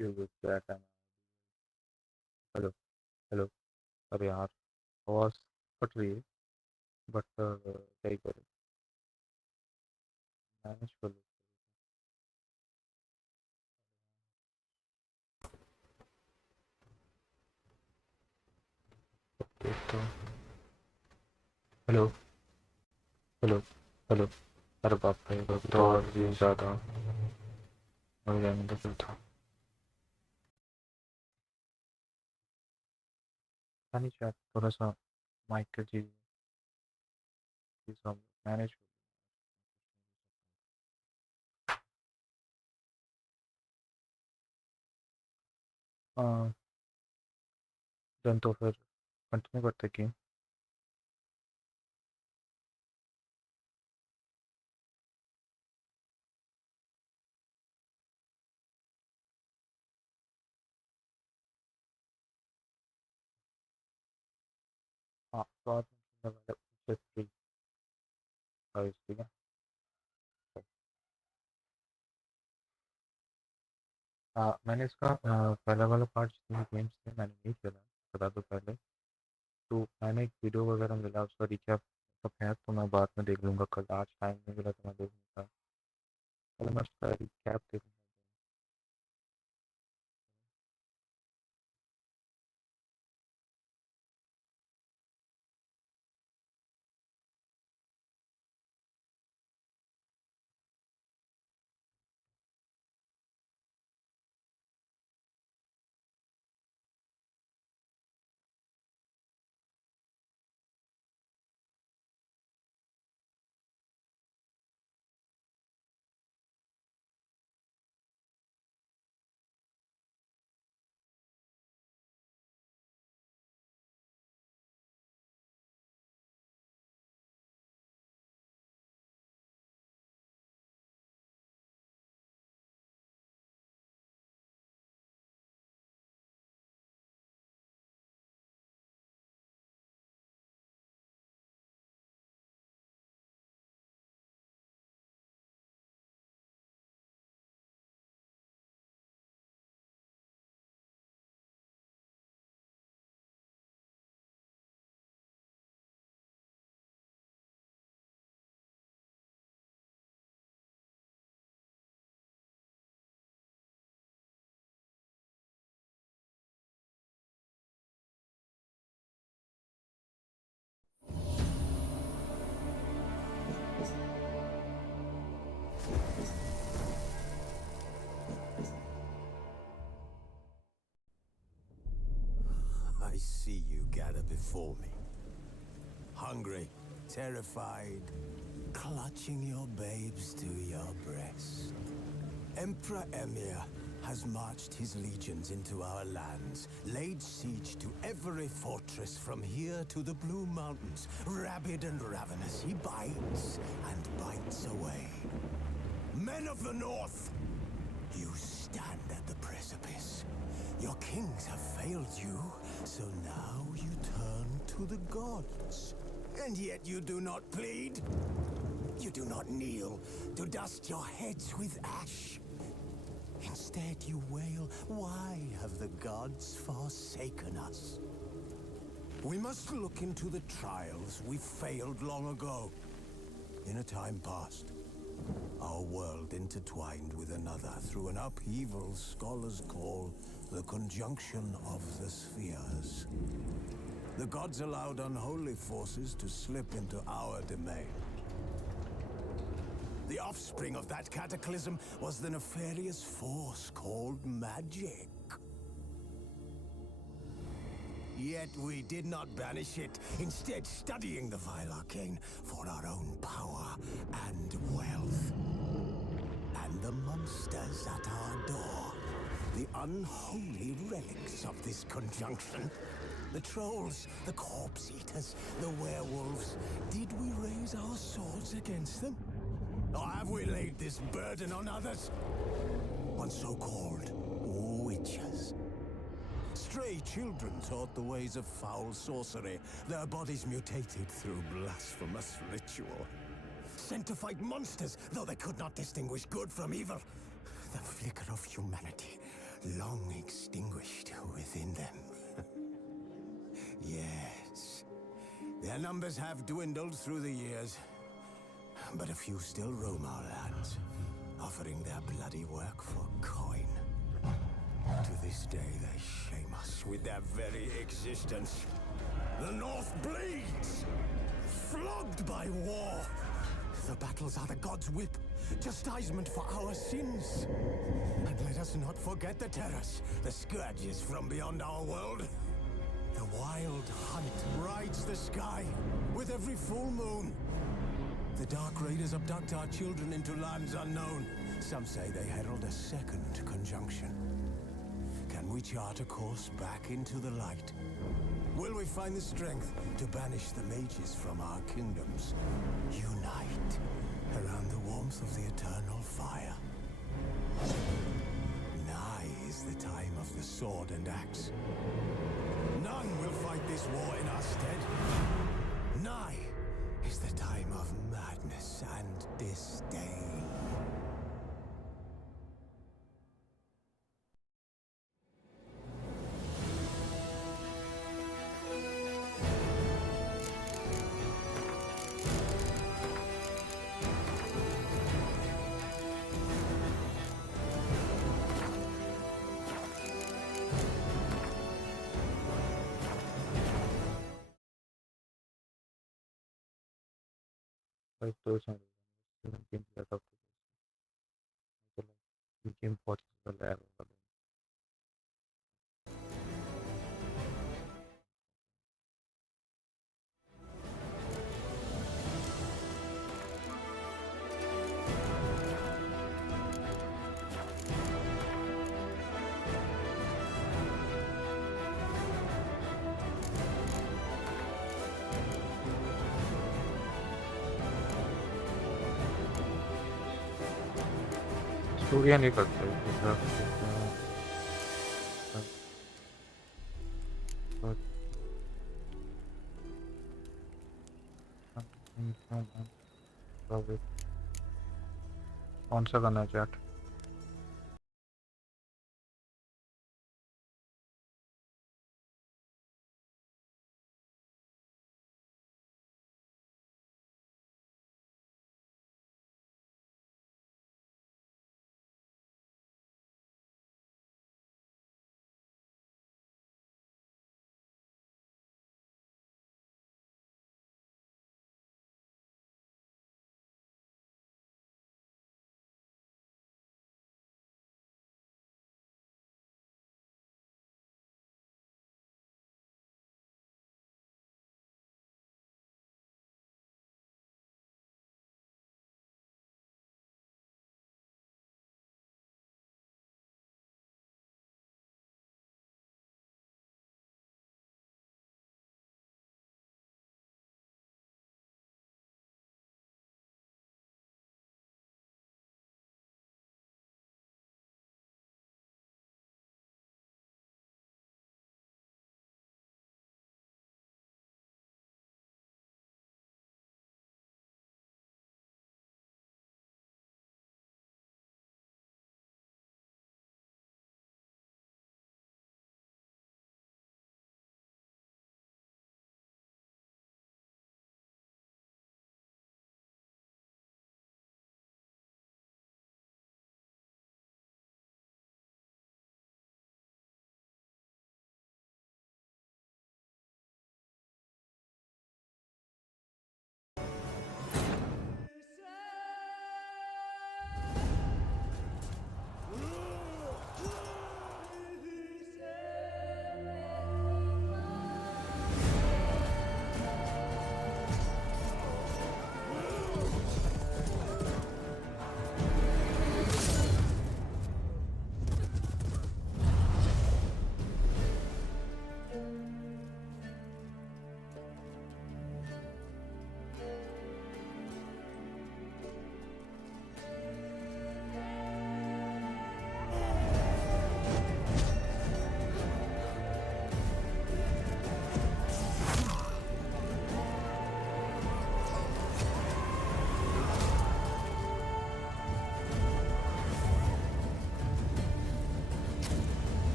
You with that and hello hello अरे यार आवाज़ फट रही है बट क्या ही करें मैनेज कर लो तो हेलो हेलो हेलो अरे बाप रे अब तो और भी ज़्यादा हो जाएंगे तो फिर था पता नहीं शायद थोड़ा सा माइक का चीज़ हम मैनेज कर देन तो फिर कंटिन्यू करते कि हाँ तो आप फ्री ठीक है मैंने इसका पहला वाला पार्ट जितने गेम्स थे मैंने नहीं खेला बता दो पहले तो मैंने एक वीडियो वगैरह मिला उसका रिकैप सब है तो मैं बाद में देख लूँगा कल आज टाइम नहीं मिला तो मैं देखूँगा कल मैं उसका रिकैप देखूँगा I see you gather before me. Hungry, terrified, clutching your babes to your breast. Emperor Emir has marched his legions into our lands, laid siege to every fortress from here to the Blue Mountains. Rabid and ravenous, he bites and bites away. Men of the North, you stand at the precipice. Your kings have failed you, so now you turn to the gods. And yet you do not plead. You do not kneel to dust your heads with ash. Instead you wail, why have the gods forsaken us? We must look into the trials we failed long ago. In a time past, our world intertwined with another through an upheaval scholars call the conjunction of the spheres. The gods allowed unholy forces to slip into our domain. The offspring of that cataclysm was the nefarious force called magic. Yet we did not banish it, instead studying the vile arcane for our own power and wealth. And the monsters at our door, the unholy relics of this conjunction. The trolls, the corpse eaters, the werewolves. Did we raise our swords against them? Or have we laid this burden on others? On so-called witches. Stray children taught the ways of foul sorcery, their bodies mutated through blasphemous ritual. Sent to fight monsters, though they could not distinguish good from evil. The flicker of humanity, long extinguished within them. Yes, their numbers have dwindled through the years, but a few still roam our lands, offering their bloody work for coin. To this day, they shame us with their very existence. The North bleeds, flogged by war. The battles are the gods' whip, chastisement for our sins. And let us not forget the terrors, the scourges from beyond our world. The wild hunt rides the sky with every full moon. The Dark Raiders abduct our children into lands unknown. Some say they herald a second conjunction. Can we chart a course back into the light? Will we find the strength to banish the mages from our kingdoms? Unite around the warmth of the eternal fire. Nigh is the time of the sword and axe. None will fight this war in our stead. Nigh is the time of madness and disdain. Like those are game play up to like game possible level. स्टोरिया नहीं करते दूसरा कौन सा करना है chat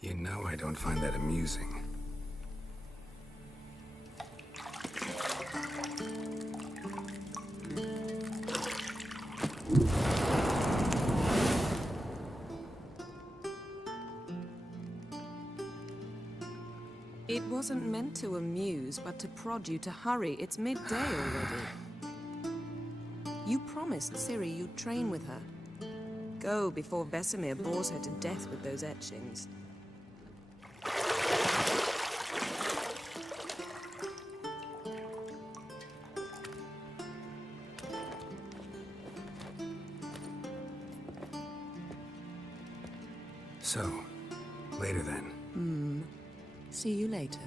You know I don't find that amusing. It wasn't meant to amuse, but to prod you to hurry. It's midday already. You promised Ciri you'd train with her. Go before Vesemir bores her to death with those etchings. So, later then. See you later.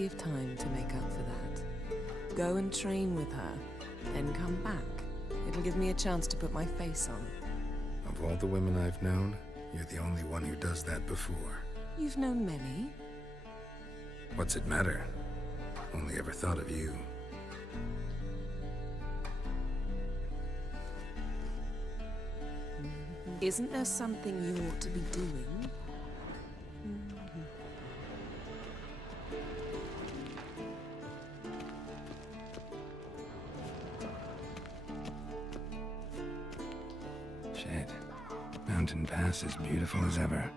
Of time to make up for that. Go and train with her, then come back. It'll give me a chance to put my face on. Of all the women I've known, you're the only one who does that before. You've known many. What's it matter? Only ever thought of you. Isn't there something you ought to be doing? Shit. Mountain Pass is beautiful as ever.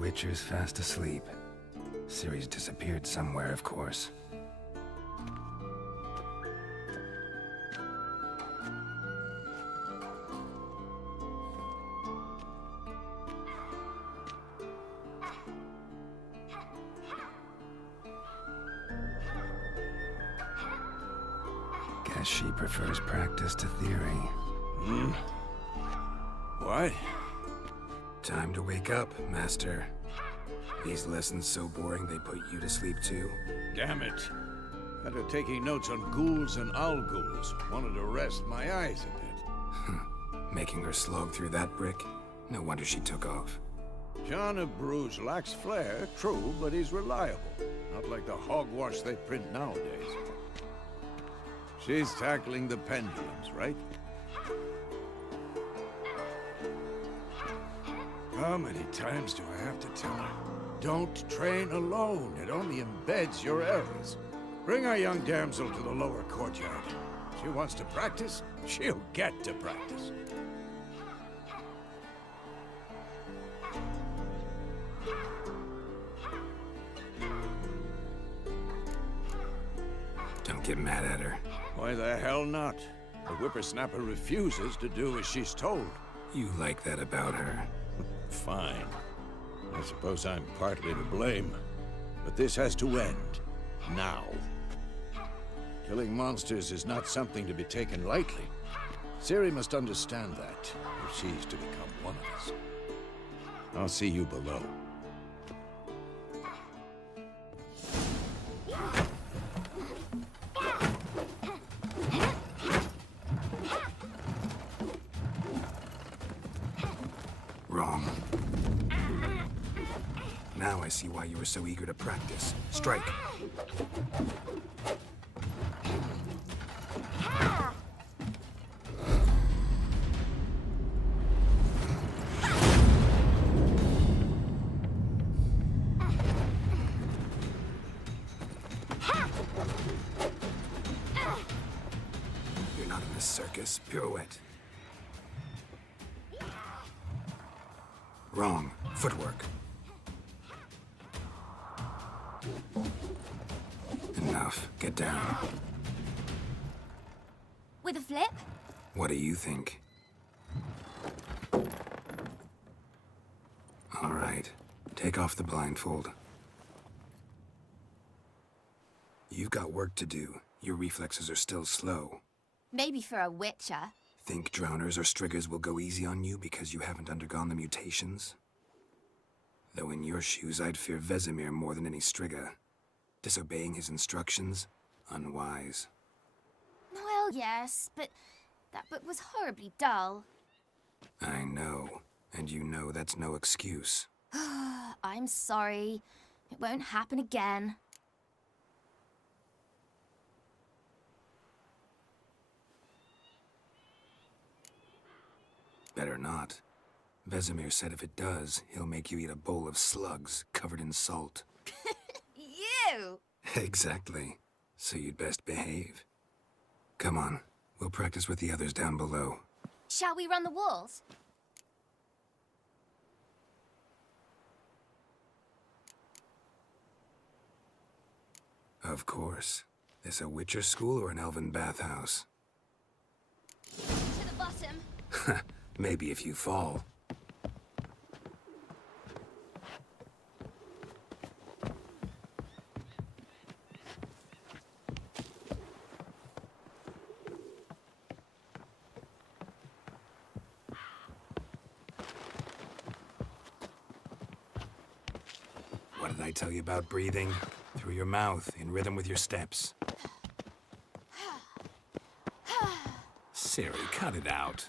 Witcher's fast asleep. Ciri's disappeared somewhere, of course. Guess she prefers practice to theory. What? Time to wake up, Master. These lessons so boring they put you to sleep too? Damn it. After taking notes on ghouls and owl ghouls, wanted to rest my eyes a bit. Making her slog through that brick? No wonder she took off. John of Bruges lacks flair, true, but he's reliable. Not like the hogwash they print nowadays. She's tackling the pendulums, right? How many times do I have to tell her? Don't train alone. It only embeds your errors. Bring our young damsel to the lower courtyard. She wants to practice, she'll get to practice. Don't get mad at her. Why the hell not? The whippersnapper refuses to do as she's told. You like that about her. Fine. I suppose I'm partly to blame. But this has to end. Now. Killing monsters is not something to be taken lightly. Ciri must understand that, if she's to become one of us. I'll see you below. Wrong. Now I see why you were so eager to practice. Strike. You're not in a circus. Pirouette. Wrong. Footwork. Enough. Get down. With a flip? What do you think? All right. Take off the blindfold. You've got work to do. Your reflexes are still slow. Maybe for a witcher. Think drowners or striggers will go easy on you because you haven't undergone the mutations? Though in your shoes, I'd fear Vesemir more than any strigger. Disobeying his instructions? Unwise. Well, yes, but that book was horribly dull. I know. And you know that's no excuse. I'm sorry. It won't happen again. Better not. Vesemir said if it does, he'll make you eat a bowl of slugs covered in salt. You! Exactly. So you'd best behave. Come on. We'll practice with the others down below. Shall we run the walls? Of course. This a Witcher school or an elven bathhouse? To the bottom. Maybe if you fall. What did I tell you about breathing? Through your mouth, in rhythm with your steps. Ciri, cut it out.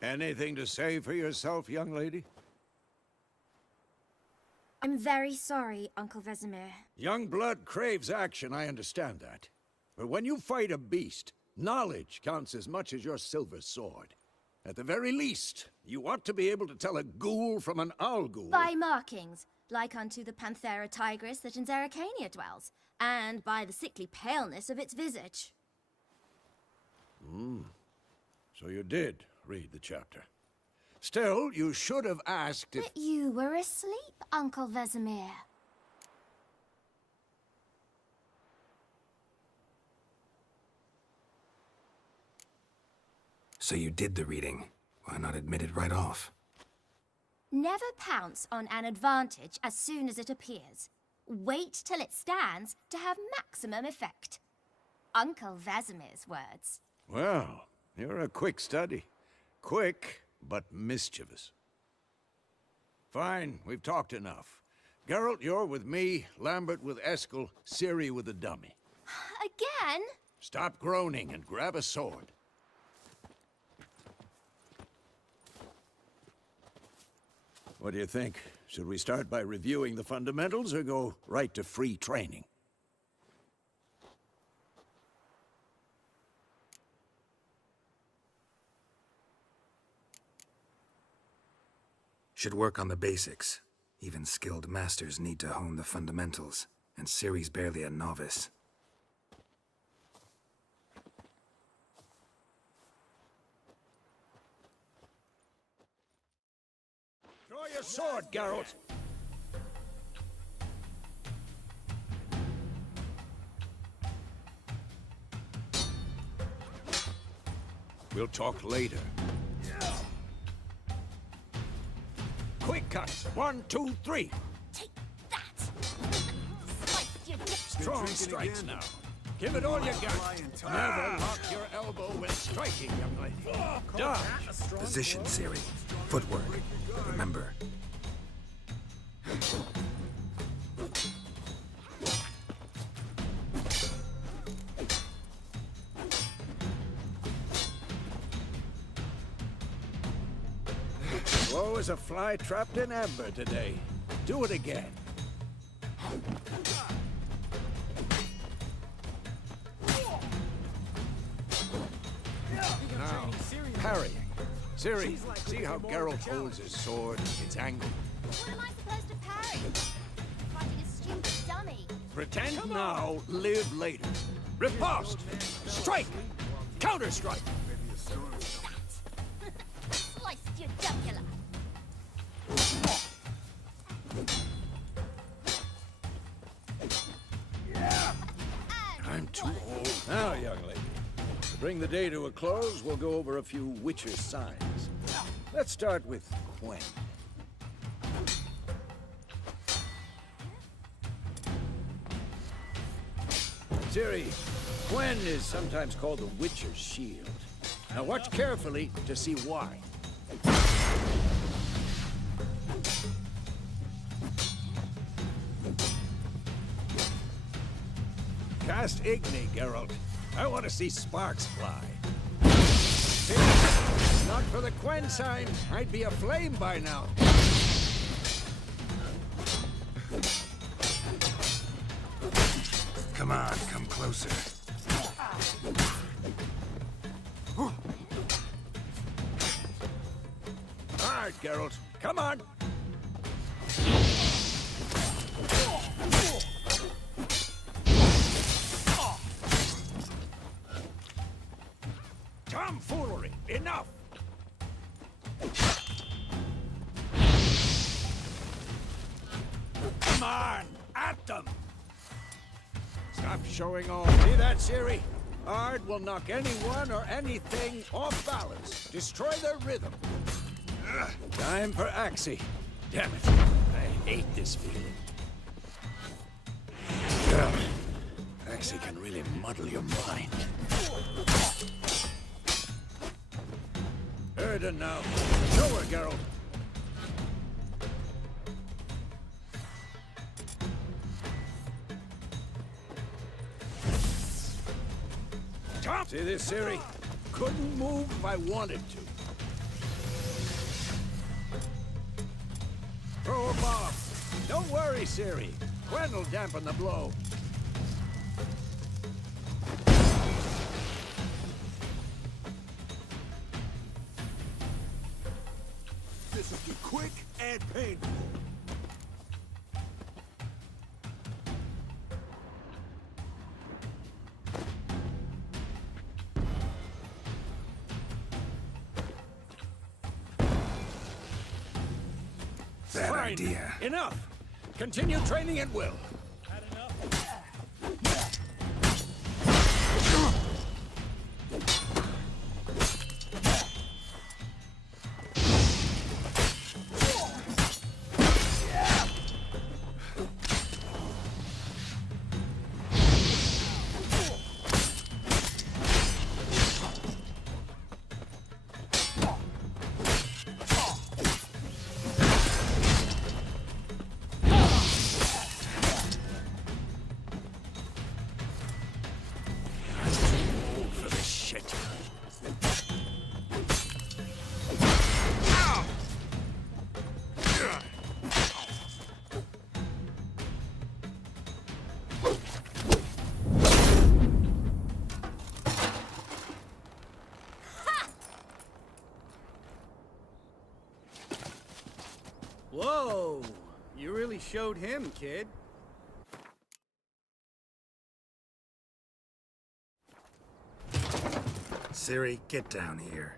Anything to say for yourself, young lady? I'm very sorry, Uncle Vesemir. Young blood craves action, I understand that. But when you fight a beast, knowledge counts as much as your silver sword. At the very least, you ought to be able to tell a ghoul from an owl ghoul. By markings, like unto the Panthera tigris that in Zerrikania dwells, and by the sickly paleness of its visage. So you did read the chapter. Still, you should have asked if... But you were asleep, Uncle Vesemir. So you did the reading. Why not admit it right off? Never pounce on an advantage as soon as it appears. Wait till it stands to have maximum effect. Uncle Vesemir's words. Well, you're a quick study. Quick, but mischievous. Fine, we've talked enough. Geralt, you're with me, Lambert with Eskel, Ciri with the dummy. Again? Stop groaning and grab a sword. What do you think? Should we start by reviewing the fundamentals or go right to free training? Should work on the basics. Even skilled masters need to hone the fundamentals, and Ciri's barely a novice. Draw your sword, Geralt! We'll talk later. Quick cuts! 1, 2, 3! Take that! Slice your dick. Strong strikes now. Give it all you got. Never lock your elbow when striking, young lady. Dodge! Position, Ciri. Footwork. Remember. Slow as a fly trapped in amber today. Do it again. Now, parrying. Ciri, see how Geralt holds his sword? It's angled. What am I supposed to parry? Fighting a stupid dummy. Pretend now, live later. Riposte! Strike! Counter-strike! Sliced your jugular. I'm too old. Now, young lady, to bring the day to a close, we'll go over a few Witcher signs. Let's start with Quen. Ciri, Quen is sometimes called the Witcher's shield. Now watch carefully to see why. Cast Igni, Geralt. I want to see sparks fly. Not for the Quen sign, I'd be aflame by now. Come on, come closer. Hard, Geralt. Come on. Tomfoolery! Enough! Come on! At them! Stop showing off. See that, Ciri? Ard will knock anyone or anything off balance. Destroy their rhythm. Time for Axie. Damn it. I hate this feeling. Axie can really muddle your mind. Erden now. Show her, Geralt. See this, Ciri? Couldn't move if I wanted to. Throw a bomb. Don't worry, Siri. Gwen'll dampen the blow. This'll be quick and painful. Bad Fine. idea. Enough. Continue training at will. For this shit. Whoa! You really showed him, kid. Siri, get down here.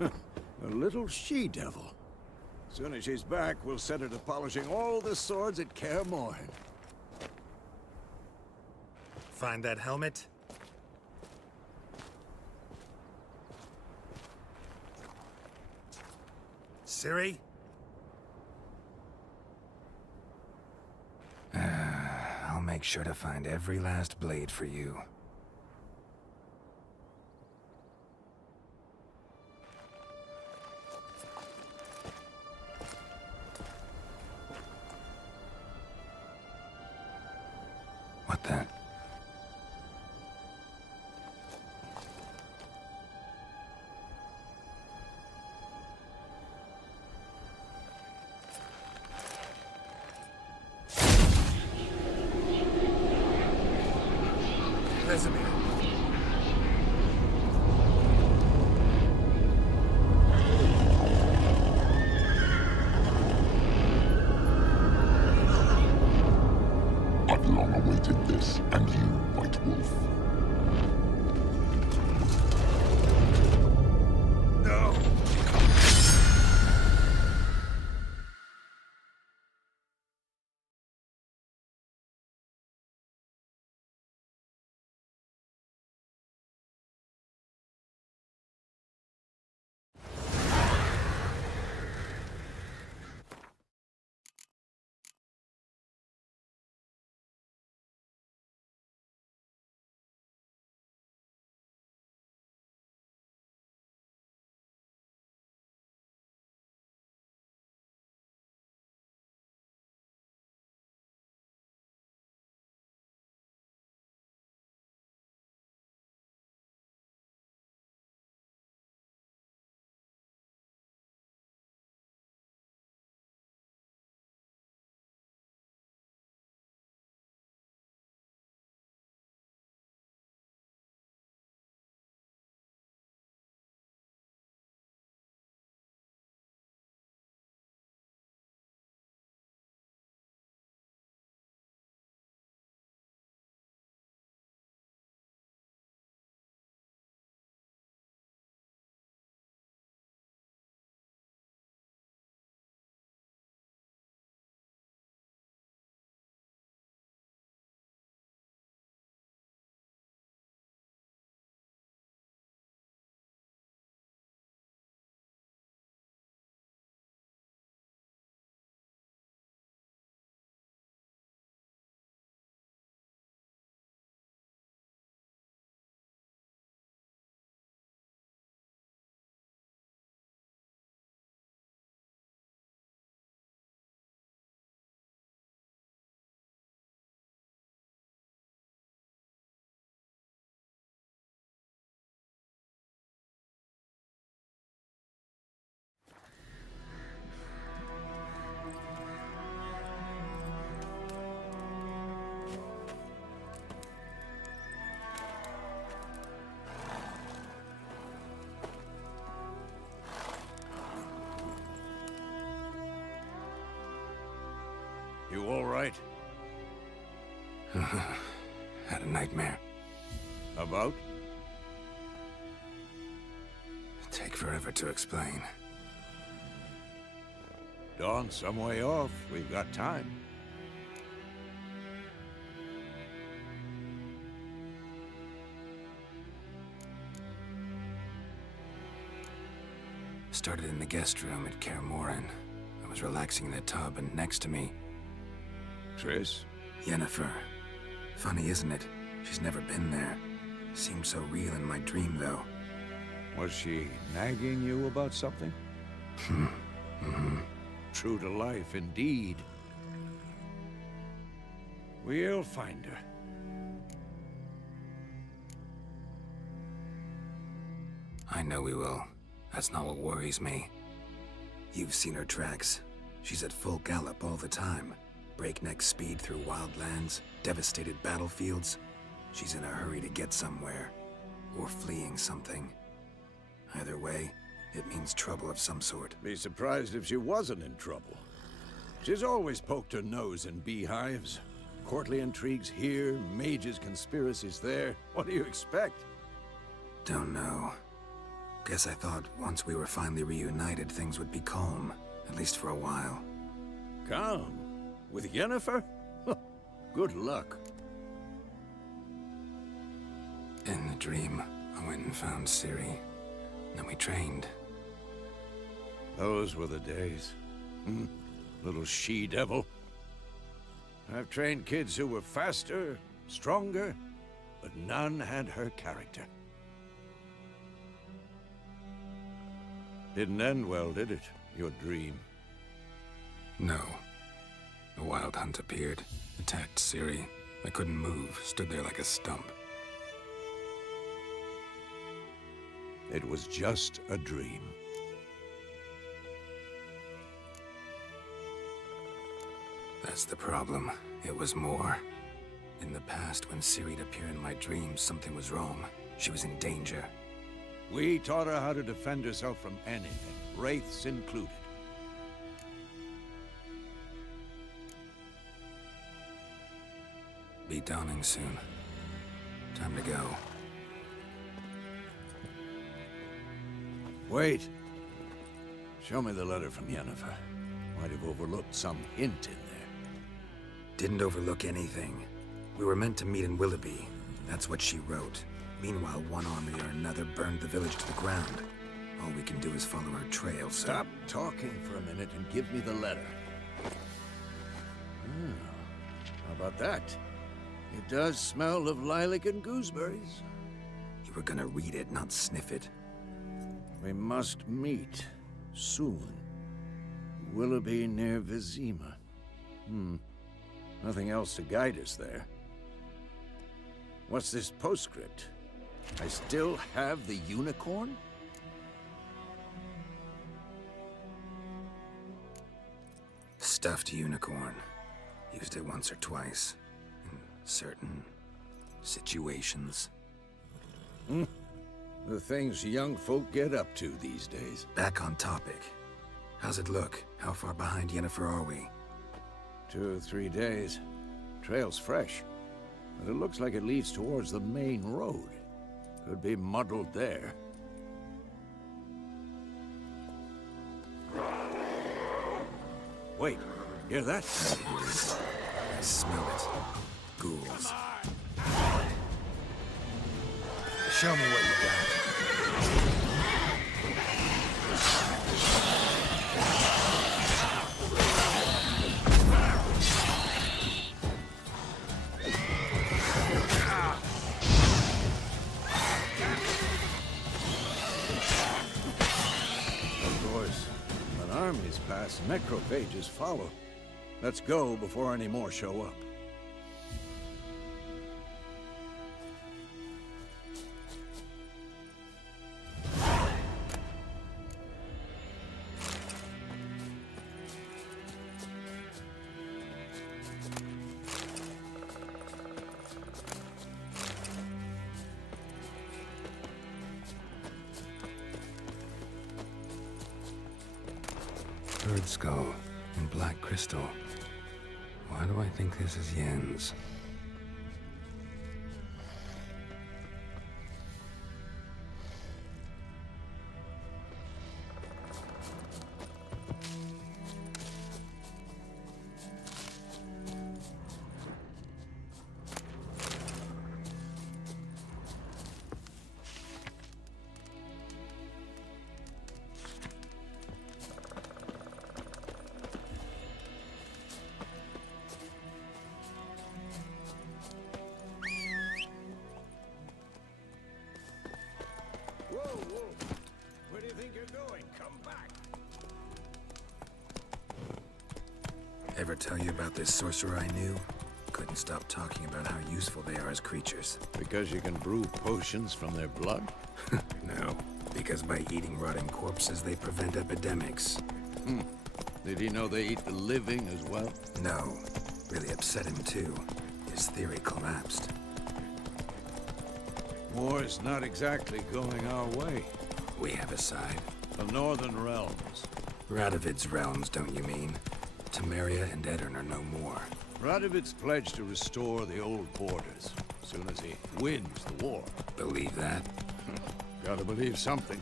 A little she-devil. Soon as she's back, we'll set her to polishing all the swords at Kaer Morhen. Find that helmet? Siri? I'll make sure to find every last blade for you. What the? Vesemir. I've long awaited this, and you, White Wolf. right? Had a nightmare. About? Take forever to explain. Dawn's some way off. We've got time. Started in the guest room at Kaer Morhen. I was relaxing in the tub, and next to me, Triss? Yennefer. Funny, isn't it? She's never been there. Seemed so real in my dream, though. Was she nagging you about something? True to life, indeed. We'll find her. I know we will. That's not what worries me. You've seen her tracks. She's at full gallop all the time. Breakneck speed through wildlands, devastated battlefields. She's in a hurry to get somewhere. Or fleeing something. Either way, it means trouble of some sort. Be surprised if she wasn't in trouble. She's always poked her nose in beehives. Courtly intrigues here, mages' conspiracies there. What do you expect? Don't know. Guess I thought once we were finally reunited, things would be calm. At least for a while. Calm? With Yennefer? Good luck. In the dream, I went and found Ciri. Then we trained. Those were the days. Little she-devil. I've trained kids who were faster, stronger, but none had her character. Didn't end well, did it? Your dream? No. The Wild Hunt appeared, attacked Ciri. I couldn't move, stood there like a stump. It was just a dream. That's the problem. It was more. In the past, when Ciri'd appear in my dreams, something was wrong. She was in danger. We taught her how to defend herself from anything, wraiths included. Be dawning soon. Time to go. Wait. Show me the letter from Yennefer. Might have overlooked some hint in there. Didn't overlook anything. We were meant to meet in Willoughby. That's what she wrote. Meanwhile, one army or another burned the village to the ground. All we can do is follow her trail, so... Stop talking for a minute and give me the letter. How about that? It does smell of lilac and gooseberries. You were gonna read it, not sniff it. We must meet. Soon. Willoughby near Vizima. Nothing else to guide us there. What's this postscript? I still have the unicorn? Stuffed unicorn. Used it once or twice. In certain situations. The things young folk get up to these days. Back on topic. How's it look? How far behind Yennefer are we? 2 or 3 days. Trail's fresh. But it looks like it leads towards the main road. Could be muddled there. Wait, hear that? I smell it. Ghouls. Show me what you got. Of course. When armies pass, necrophages follow. Let's go before any more show up. Bird skull and black crystal. Why Why do I think this is Yen's? Whoa, whoa! Where do you think you're going? Come back! Ever tell you about this sorcerer I knew? Couldn't stop talking about how useful they are as creatures. Because you can brew potions from their blood? No, because by eating rotting corpses, they prevent epidemics. Did he know they eat the living as well? No, really upset him too. His theory collapsed. War's not exactly going our way. We have a side. The Northern Realms. Radovid's realms, don't you mean? Temeria and Edirn are no more. Radovid's pledged to restore the old borders, as soon as he wins the war. Believe that? Gotta believe something.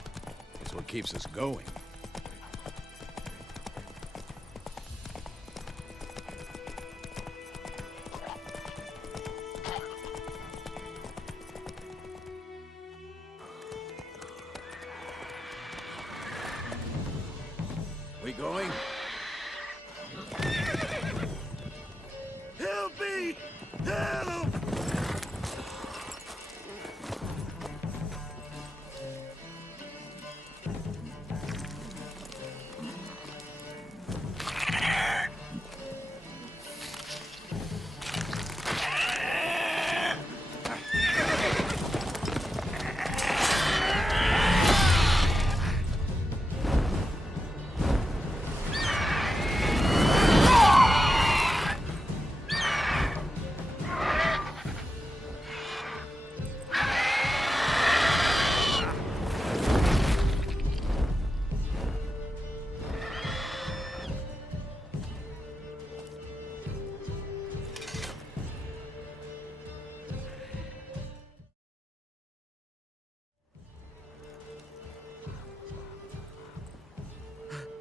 It's what keeps us going. We going? Help me! Help!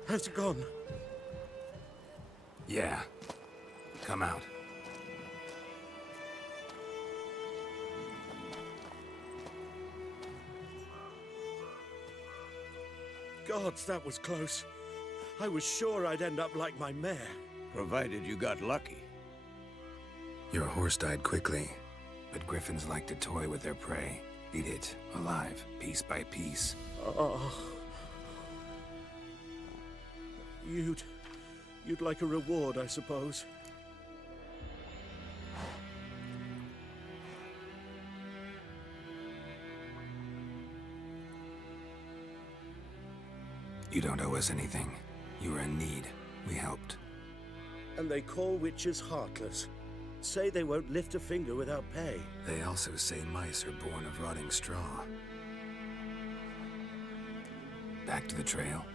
Has it gone? Yeah. Come out. Gods, that was close. I was sure I'd end up like my mare. Provided you got lucky. Your horse died quickly, but griffins like to toy with their prey. Eat it, alive, piece by piece. Oh. You'd like a reward, I suppose. You don't owe us anything. You were in need. We helped. And they call witches heartless. Say they won't lift a finger without pay. They also say mice are born of rotting straw. Back to the trail?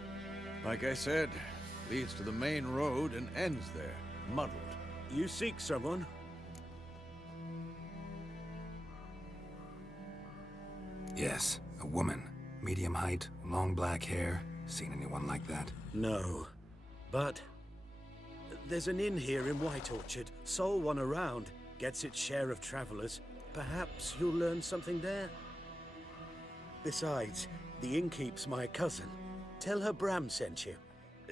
Like I said, leads to the main road and ends there, muddled. You seek someone? Yes, a woman. Medium height, long black hair. Seen anyone like that? No. But there's an inn here in White Orchard. Sole one around. Gets its share of travelers. Perhaps you'll learn something there? Besides, the innkeep's my cousin. Tell her Bram sent you.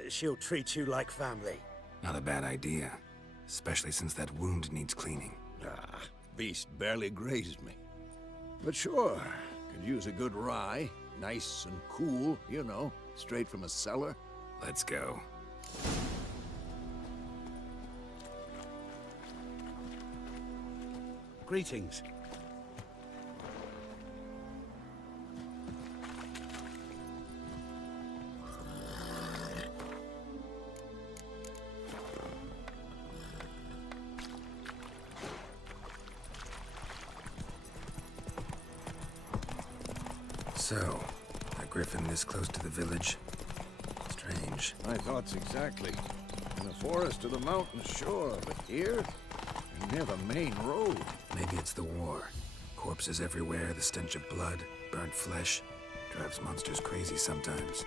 She'll treat you like family. Not a bad idea. Especially since that wound needs cleaning. Ah, beast barely grazed me. But sure, could use a good rye. Nice and cool, you know, straight from a cellar. Let's go. Greetings. So, a griffin this close to the village? Strange. My thoughts exactly. In the forest or the mountains, sure, but Here? Near the main road. Maybe it's the war. Corpses everywhere, the stench of blood, burnt flesh. Drives monsters crazy sometimes.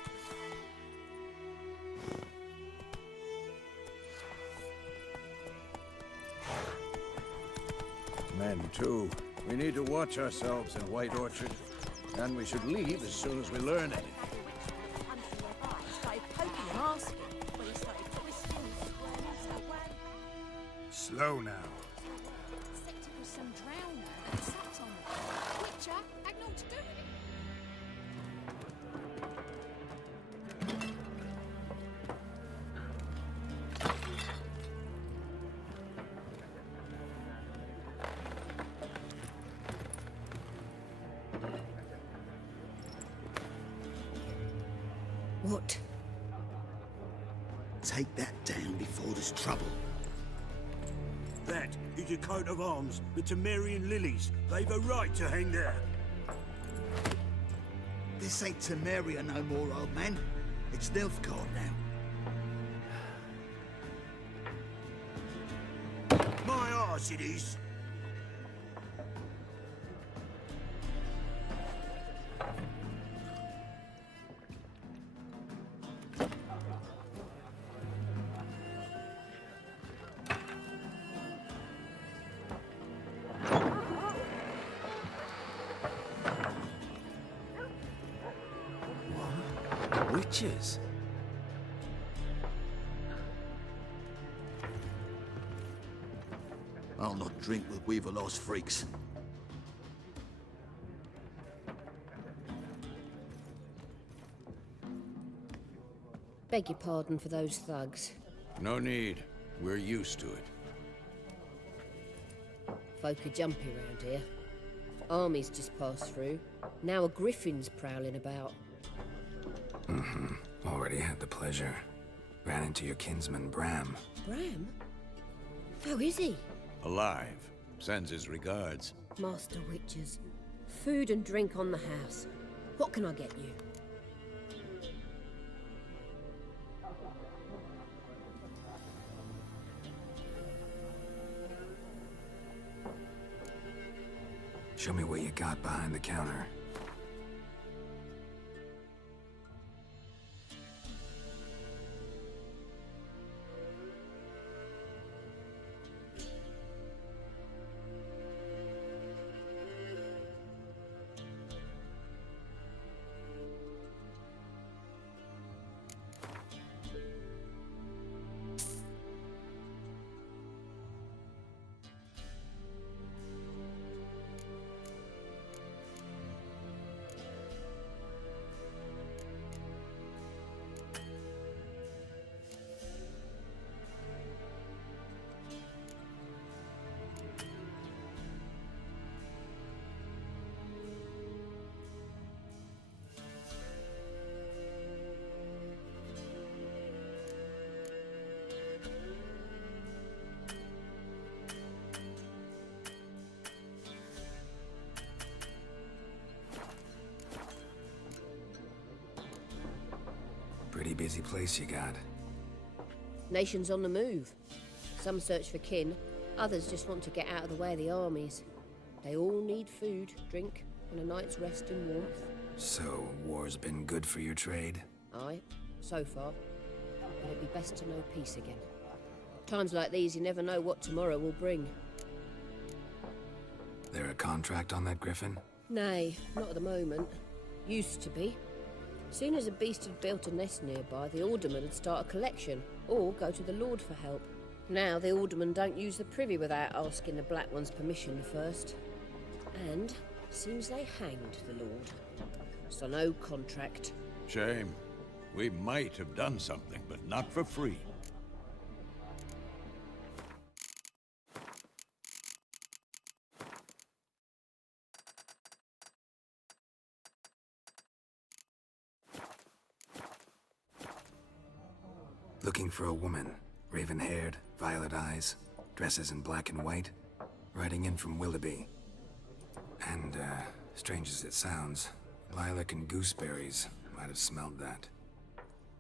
Men, too. We need to watch ourselves in White Orchard. And we should leave as soon as we learn anything. Slow now. What? Take that down before there's trouble. That is a coat of arms, the Temerian lilies. They've a right to hang there. This ain't Temeria no more, old man. It's Nilfgaard now. My arse it is. Witches? I'll not drink with Weaverlost freaks. Beg your pardon for those thugs. No need. We're used to it. Folk are jumpy round here. Armies just passed through. Now a griffin's prowling about. Already had the pleasure. Ran into your kinsman, Bram. Bram? How is he? Alive. Sends his regards. Master Witches. Food and drink on the house. What can I get you? Show me what you got behind the counter. Pretty busy place you got. Nations on the move. Some search for kin, others just want to get out of the way of the armies. They all need food, drink, and a night's rest and warmth. So, war's been good for your trade? Aye, so far. But it'd be best to know peace again. Times like these, you never know what tomorrow will bring. There a contract on that griffin? Nay, not at the moment. Used to be. Soon as a beast had built a nest nearby, the alderman would start a collection, or go to the Lord for help. Now the aldermen don't use the privy without asking the Black One's permission first. And seems they hanged the Lord. So no contract. Shame. We might have done something, but not for free. Looking for a woman. Raven-haired, violet eyes, dresses in black and white. Riding in from Willoughby. And, strange as it sounds, lilac and gooseberries might have smelled that.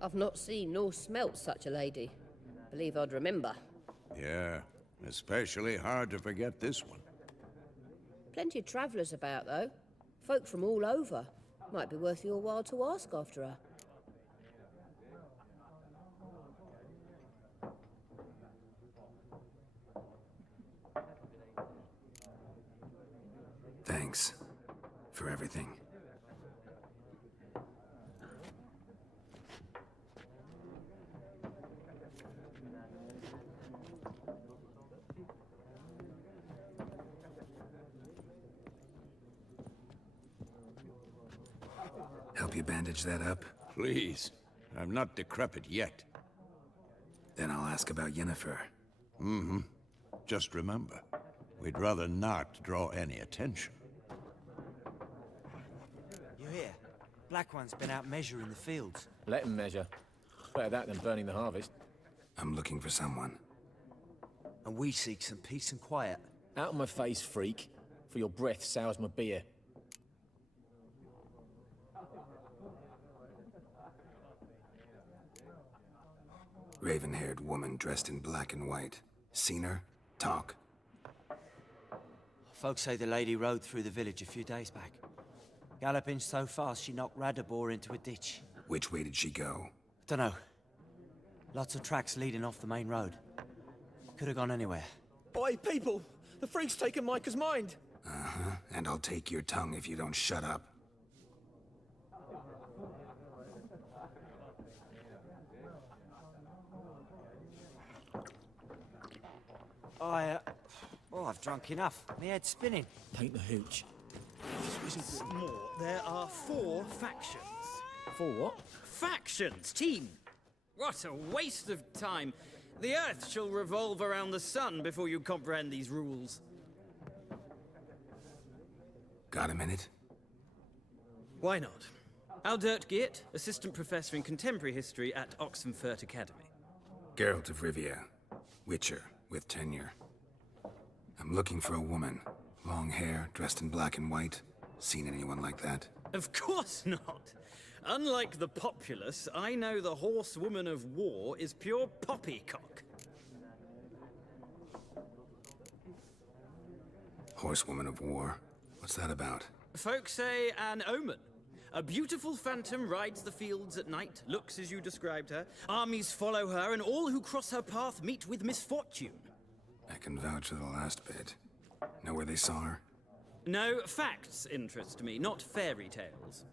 I've not seen nor smelt such a lady. Believe I'd remember. Yeah, Especially hard to forget this one. Plenty of travellers about, though. Folk from all over. Might be worth your while to ask after her. Thanks for everything. Help you bandage that up? Please. I'm not decrepit yet. Then I'll ask about Yennefer. Mm-hmm. Just remember, we'd rather not draw any attention. You hear? Black One's been out measuring the fields. Let him measure. Better that than burning the harvest. I'm looking for someone. And we seek some peace and quiet. Out of my face, freak. For your breath sours my beer. Raven-haired woman dressed in black and white. Seen her? Talk. Folks say the lady rode through the village a few days back. Galloping so fast she knocked Radabor into a ditch. Which way did she go? Dunno. Lots of tracks leading off the main road. Could have gone anywhere. Oi, people! The freak's taken Micah's mind! Uh-huh. And I'll take your tongue if you don't shut up. I've drunk enough. My head's spinning. Paint the hooch. More. There are 4 factions. 4 what? Factions, team! What a waste of time. The Earth shall revolve around the sun before you comprehend these rules. Got a minute? Why not? Aldert Geert, Assistant Professor in Contemporary History at Oxenfurt Academy. Geralt of Rivia. Witcher, with tenure. I'm looking for a woman. Long hair, dressed in black and white. Seen anyone like that? Of course not. Unlike the populace, I know the horsewoman of war is pure poppycock. Horsewoman of war? What's that about? Folks say an omen. A beautiful phantom rides the fields at night, looks as you described her. Armies follow her, and all who cross her path meet with misfortune. I can vouch for the last bit. Know where they saw her? No, facts interest me, not fairy tales.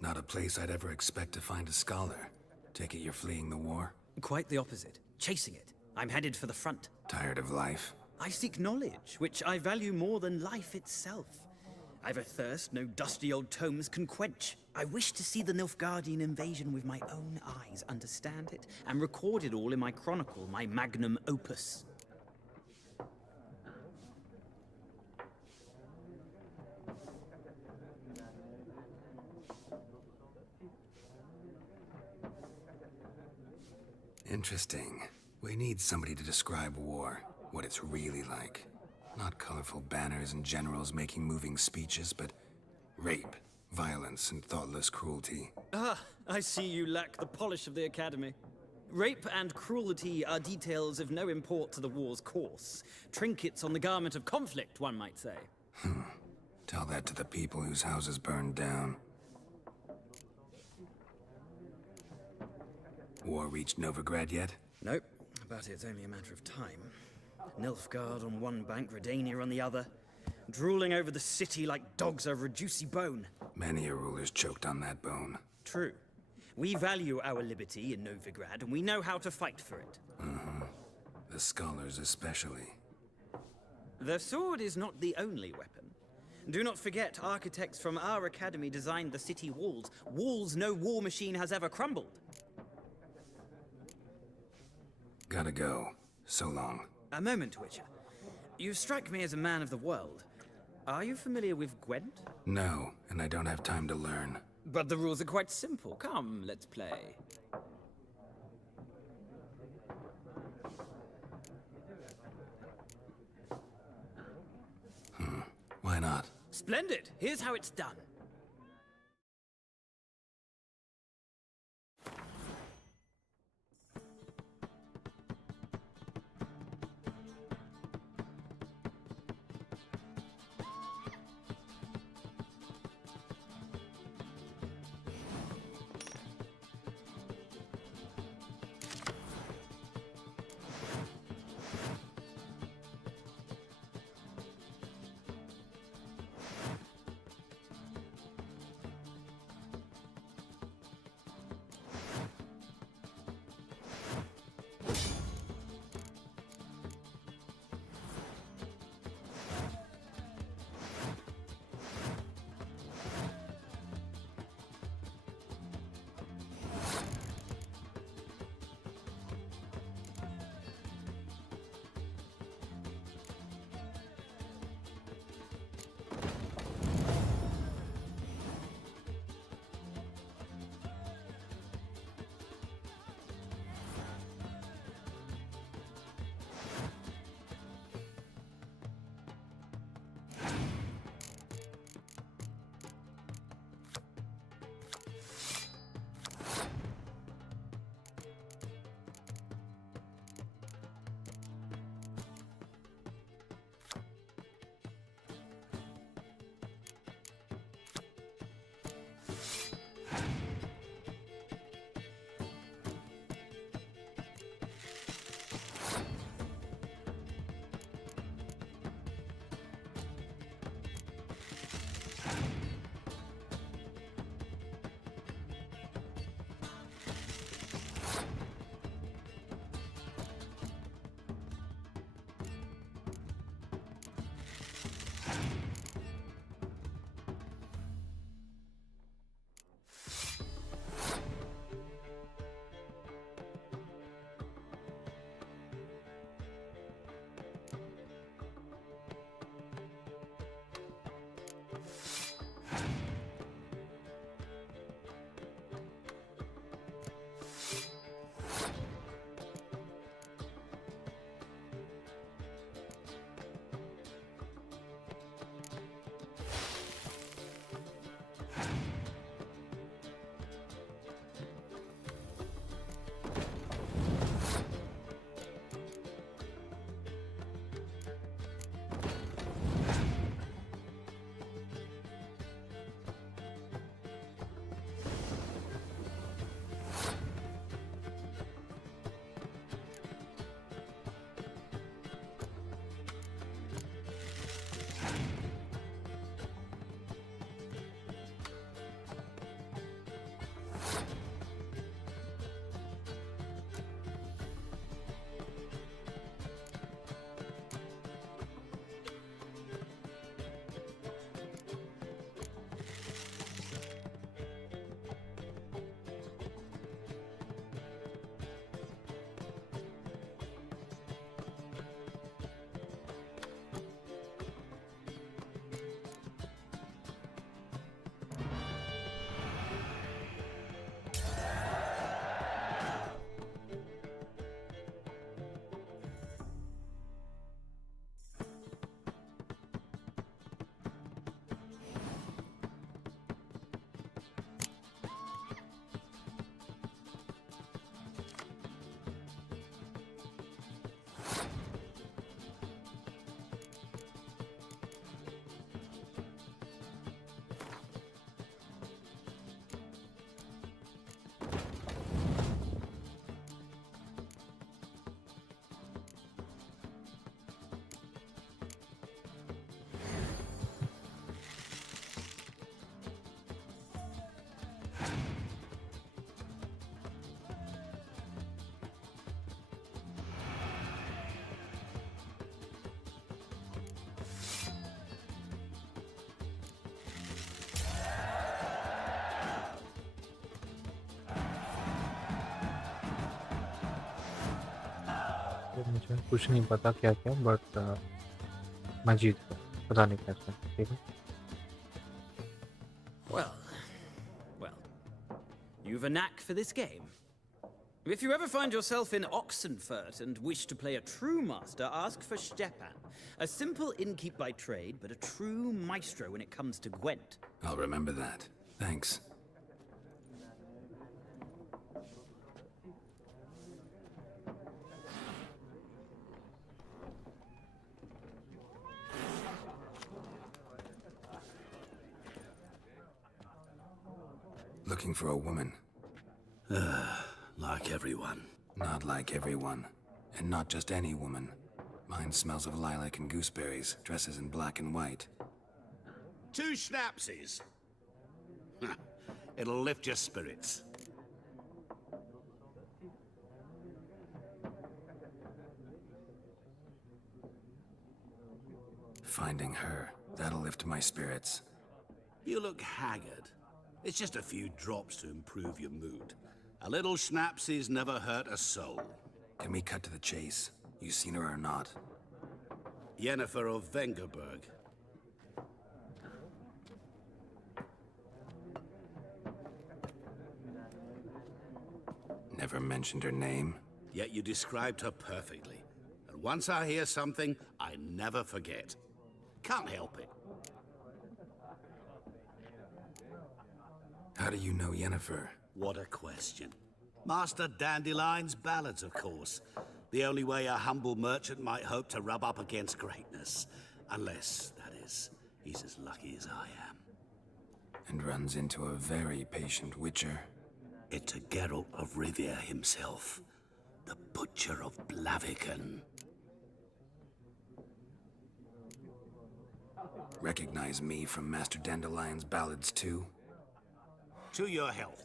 Not a place I'd ever expect to find a scholar. Take it you're fleeing the war? Quite the opposite. Chasing it. I'm headed for the front. Tired of life? I seek knowledge, which I value more than life itself. I've a thirst no dusty old tomes can quench. I wish to see the Nilfgaardian invasion with my own eyes, understand it, and record it all in my chronicle, my magnum opus. Interesting. We need somebody to describe war, what it's really like. Not colorful banners and generals making moving speeches, but rape, violence, and thoughtless cruelty. Ah, I see you lack the polish of the Academy. Rape and cruelty are details of no import to the war's course. Trinkets on the garment of conflict, one might say. Tell that to the people whose houses burned down. War reached Novigrad yet? Nope, but it's only a matter of time. Nilfgaard on one bank, Redania on the other. Drooling over the city like dogs over a juicy bone. Many a ruler's choked on that bone. True. We value our liberty in Novigrad, and we know how to fight for it. The scholars especially. The sword is not the only weapon. Do not forget, architects from our academy designed the city walls. Walls no war machine has ever crumbled. Gotta go. So long. A moment, Witcher. You strike me as a man of the world. Are you familiar with Gwent? No, and I don't have time to learn. But the rules are quite simple. Come, let's play. Why not? Splendid! Here's how it's done. तो मुझे कुछ नहीं पता क्या क्या, but मैं जीत गया, पता नहीं कैसे, ठीक है। Well, well, you've a knack for this game. If you ever find yourself in Oxenfurt and wish to play a true master, ask for Stepan. A simple innkeep by trade, but a true maestro when it comes to Gwent. I'll remember that. Thanks. Looking for a woman. Like everyone. Not like everyone. And not just any woman. Mine smells of lilac and gooseberries, dresses in black and white. 2 schnapsies. It'll lift your spirits. Finding her, that'll lift my spirits. You look haggard. It's just a few drops to improve your mood. A little schnapsies never hurt a soul. Can we cut to the chase? You seen her or not? Yennefer of Vengerberg. Never mentioned her name? Yet you described her perfectly. And once I hear something, I never forget. Can't help it. How do you know Yennefer? What a question. Master Dandelion's ballads, of course. The only way a humble merchant might hope to rub up against greatness. Unless, that is, he's as lucky as I am. And runs into a very patient witcher. It's a Geralt of Rivia himself. The Butcher of Blaviken. Recognize me from Master Dandelion's ballads too? To your health.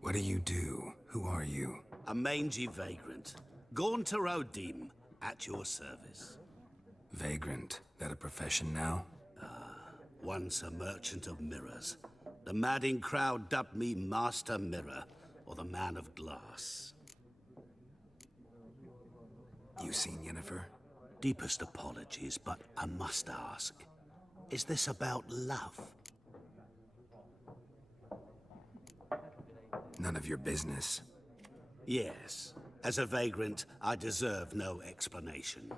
What do you do? Who are you? A mangy vagrant. Gone to Rodim, at your service. Vagrant. That a profession now? Once a merchant of mirrors. The madding crowd dubbed me Master Mirror, or the Man of Glass. You seen Yennefer? Deepest apologies, but I must ask. Is this about love? None of your business. Yes. As a vagrant, I deserve no explanation.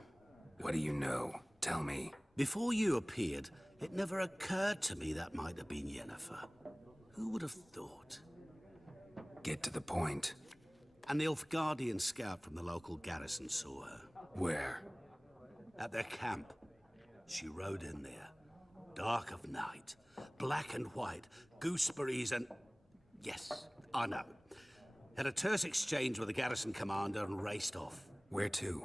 What do you know? Tell me. Before you appeared, it never occurred to me that might have been Yennefer. Who would have thought? Get to the point. An Nilfgaardian scout from the local garrison saw her. Where? At their camp. She rode in there. Dark of night. Black and white. Gooseberries and... Yes, I know. Had a terse exchange with the garrison commander and raced off. Where to?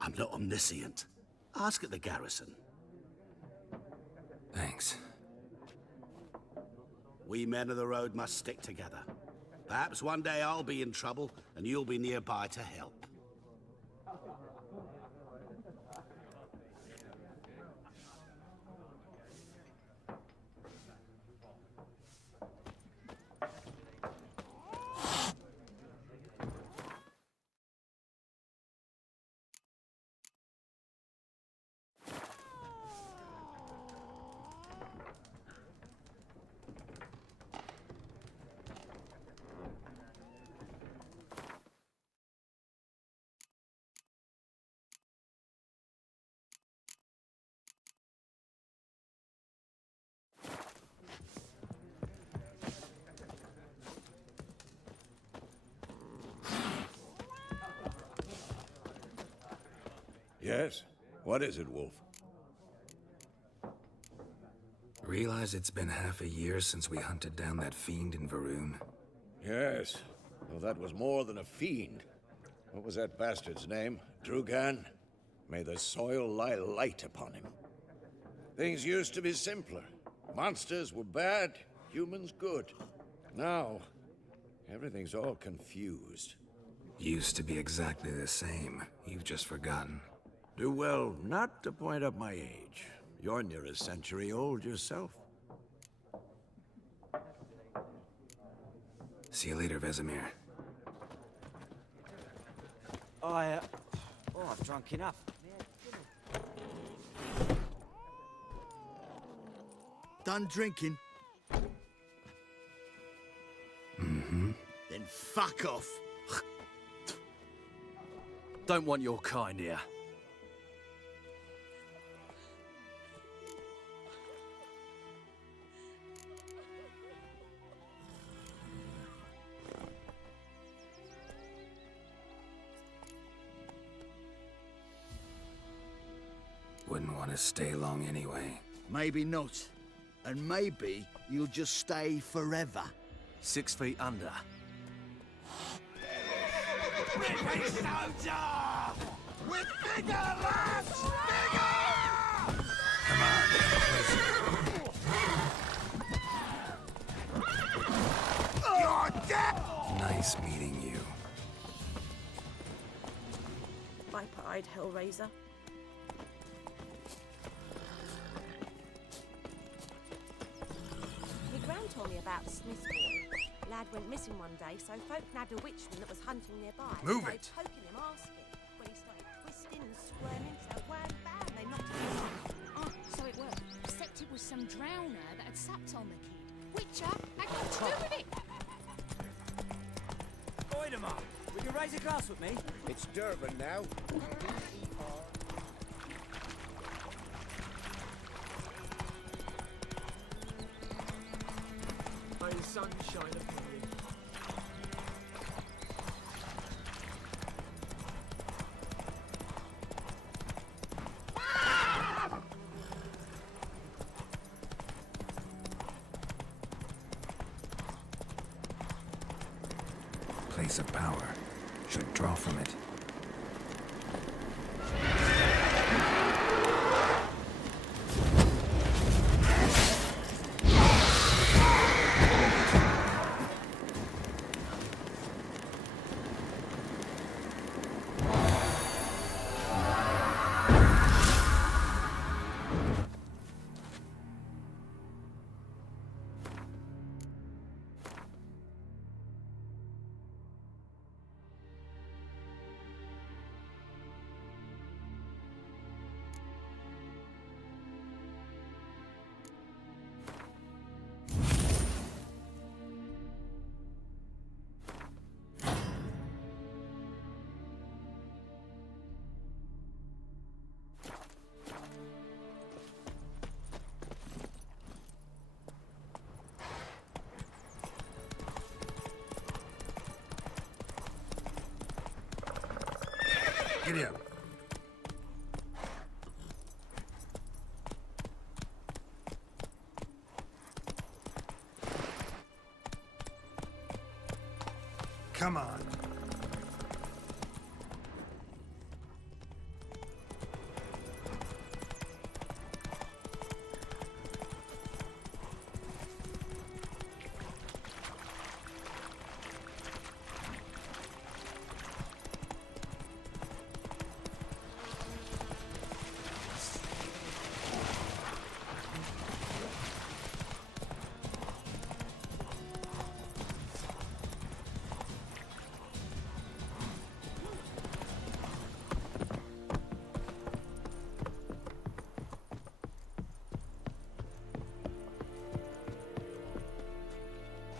I'm not omniscient. Ask at the garrison. Thanks. We men of the road must stick together. Perhaps one day I'll be in trouble and you'll be nearby to help. Yes? What is it, Wolf? Realize it's been half a year since we hunted down that fiend in Varun? Yes. Well, that was more than a fiend. What was that bastard's name? Drugan? May the soil lie light upon him. Things used to be simpler. Monsters were bad, humans good. Now, everything's all confused. Used to be exactly the same. You've just forgotten. Do well not to point up my age. You're near a century old yourself. See you later, Vesemir. I've drunk enough. Done drinking? Mm-hmm. Then fuck off. Don't want your kind here. Wouldn't want to stay long anyway. Maybe not. And maybe you'll just stay forever. 6 feet under. With bigger, lads! Bigger! Come on, You're dead! nice meeting you. Viper-eyed Hellraiser. My gran told me about the Smith boy. Lad went missing one day, so folk nabbed a witchman that was hunting nearby. Move They it. poking him, asking. When he started twisting and squirming, so wham bam, they knocked him off. Oh, so it worked. Except it was some drowner that had sapped on the kid. Witcher had got to do with it. Goidemar, would you raise a glass with me? It's Durban now. May the sun shine upon you. Place of power. Should draw from it. Giddy up. Come on.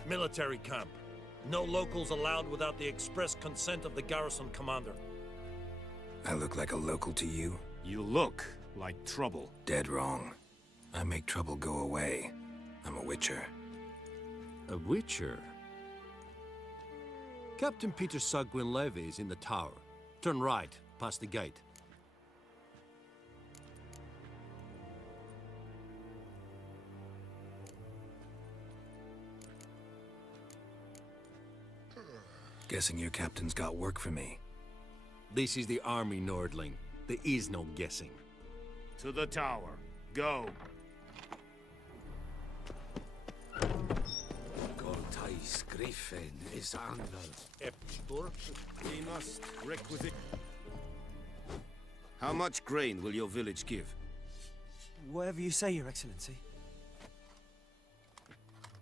Military camp. No locals allowed without the express consent of the garrison commander. I look like a local to you? You look like trouble. Dead wrong. I make trouble go away. I'm a witcher. A witcher? Captain Peter Sagwin Levy is in the tower. Turn right, past the gate. Guessing your captain's got work for me. This is the army, Nordling. There is no guessing. To the tower. Go. Goltais Griffin is Anvil. We must requisite. How much grain will your village give? Whatever you say, Your Excellency.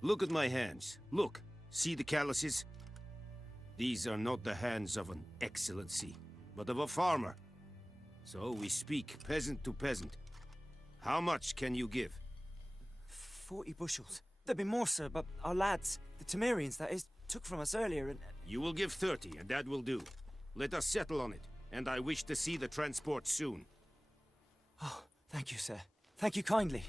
Look at my hands. Look. See the calluses? These are not the hands of an excellency, but of a farmer. So we speak peasant to peasant. How much can you give? 40 bushels. There'd be more, sir, but our lads, the Temerians, that is, took from us earlier and... You will give 30, and that will do. Let us settle on it, and I wish to see the transport soon. Oh, thank you, sir. Thank you kindly.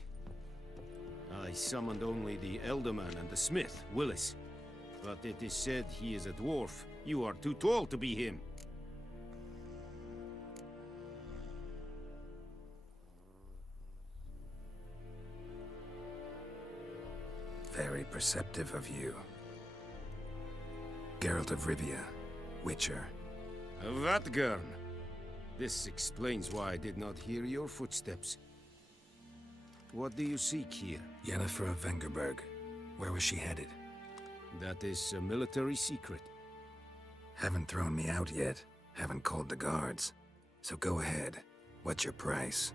I summoned only the Elderman and the smith, Willis. But it is said he is a dwarf. You are too tall to be him. Very perceptive of you. Geralt of Rivia, Witcher. Vatgern! This explains why I did not hear your footsteps. What do you seek here? Yennefer of Vengerberg. Where was she headed? That is a military secret. Haven't thrown me out yet. Haven't called the guards. So go ahead. What's your price?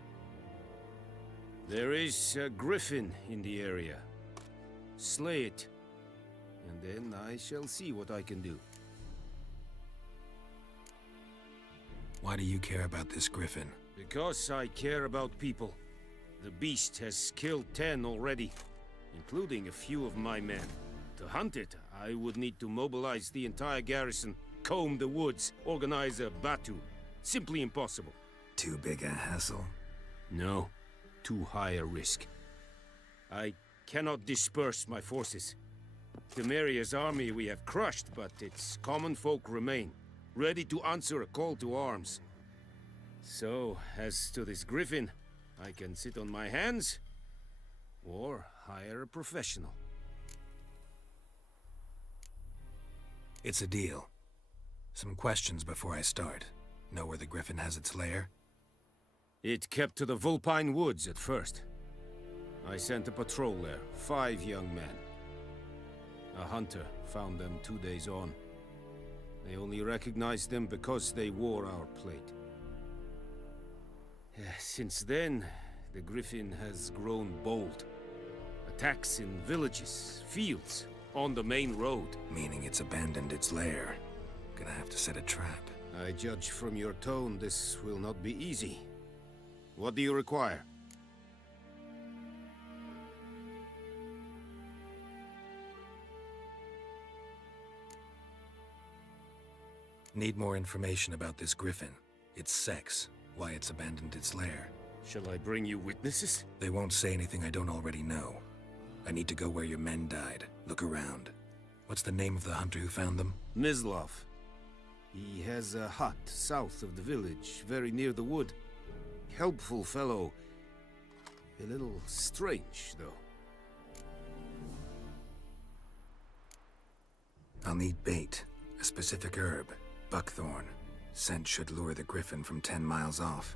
There is a griffin in the area. Slay it. And then I shall see what I can do. Why do you care about this griffin? Because I care about people. The beast has killed 10 already, including a few of my men. To hunt it, I would need to mobilize the entire garrison, comb the woods, organize a batu. Simply impossible. Too big a hassle? No, too high a risk. I cannot disperse my forces. Temeria's army we have crushed, but its common folk remain, ready to answer a call to arms. So, as to this griffin, I can sit on my hands, or hire a professional. It's a deal. Some questions before I start. Know where the griffin has its lair? It kept to the Vulpine Woods at first. I sent a patrol there, 5 young men. A hunter found them 2 days on. They only recognized them because they wore our plate. Since then, the griffin has grown bold. Attacks in villages, fields, on the main road. Meaning it's abandoned its lair. Gonna have to set a trap. I judge from your tone this will not be easy. What do you require? Need more information about this griffin. Its sex, why it's abandoned its lair. Shall I bring you witnesses? They won't say anything I don't already know. I need to go where your men died. Look around. What's the name of the hunter who found them? Mislav. He has a hut south of the village, very near the wood. Helpful fellow. A little strange, though. I'll need bait. A specific herb. Buckthorn. Scent should lure the griffin from 10 miles off.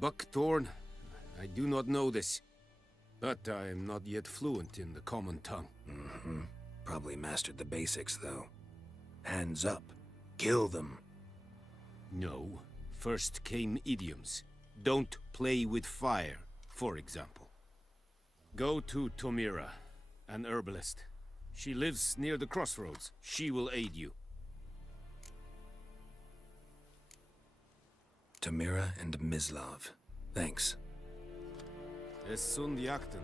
Buckthorn? I do not know this. But I am not yet fluent in the common tongue. Mm-hmm. Probably mastered the basics, though. Hands up. Kill them. No. First came idioms. Don't play with fire, for example. Go to Tomira, an herbalist. She lives near the crossroads. She will aid you. Tomira and Mislav. Thanks. Es sunt jakten.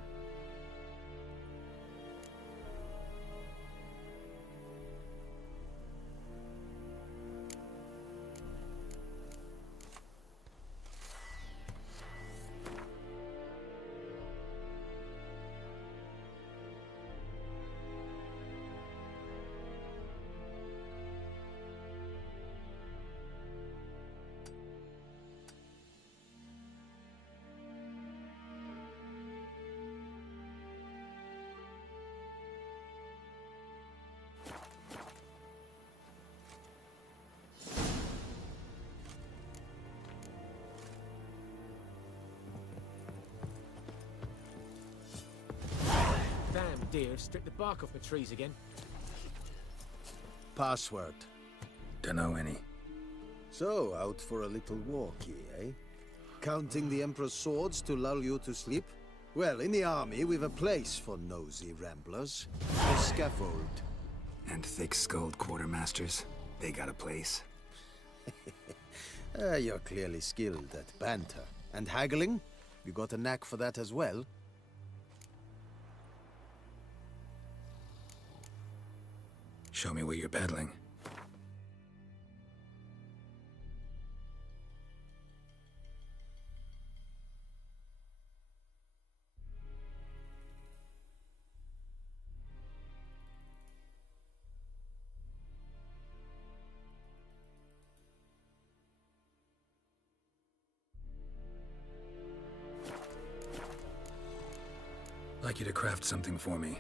Damn deer, stripped the bark off the trees again. Password. Dunno any. So, out for a little walkie, eh? Counting the Emperor's swords to lull you to sleep? Well, in the army, we've a place for nosy ramblers. The scaffold. And thick-skulled quartermasters. They got a place. You're clearly skilled at banter. And haggling? You got a knack for that as well? Show me what you're peddling. I'd like you to craft something for me.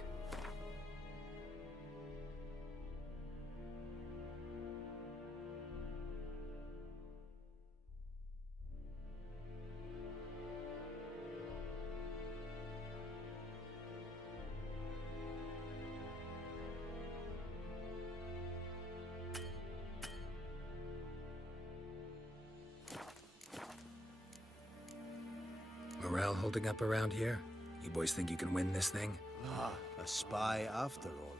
Morale holding up around here? You boys think you can win this thing? Ah, a spy after all.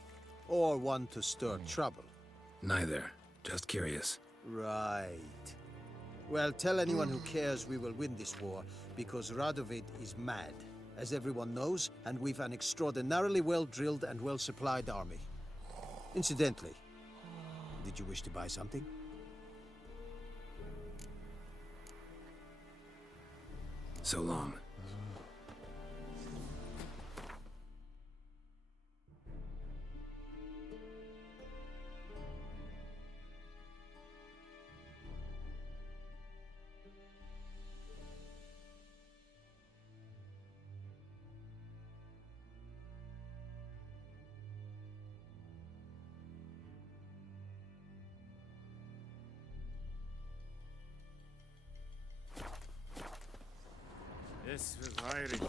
Or one to stir trouble. Neither. Just curious. Right. Well, tell anyone who cares we will win this war, because Radovid is mad, as everyone knows, and we've an extraordinarily well-drilled and well-supplied army. Incidentally, did you wish to buy something? So long. Es verweirig.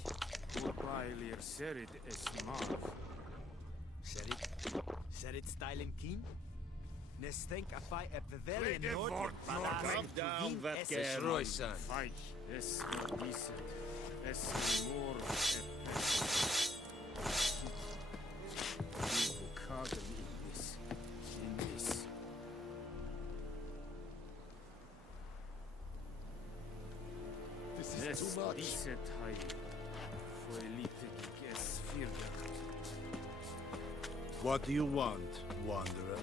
Urpailir serid es marv. Serit stylen keen? Nes think a fight at the very north. Calm down, Vetke. Fight. Es verdicet. Es mor in this. This is too much. What do you want, Wanderer?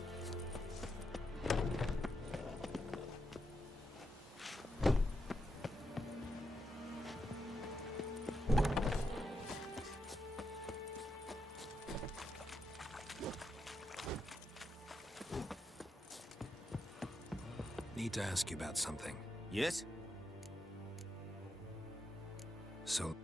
Need to ask you about something. Yes? So...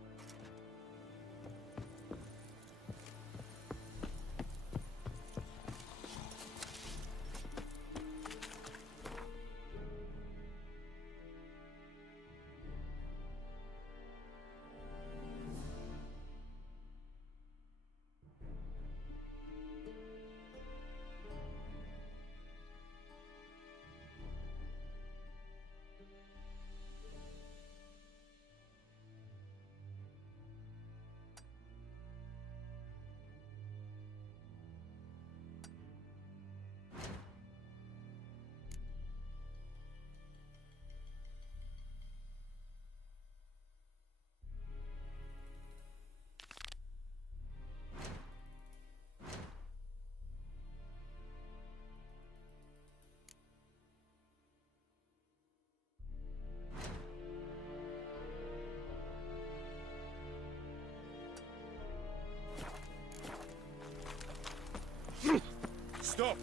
Stop!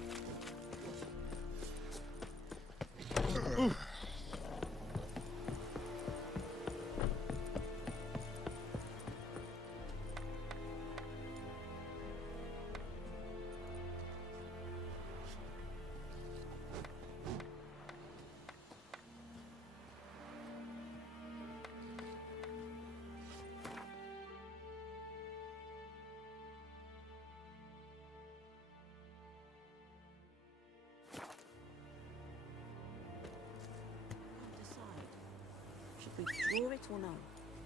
Should we draw it or no?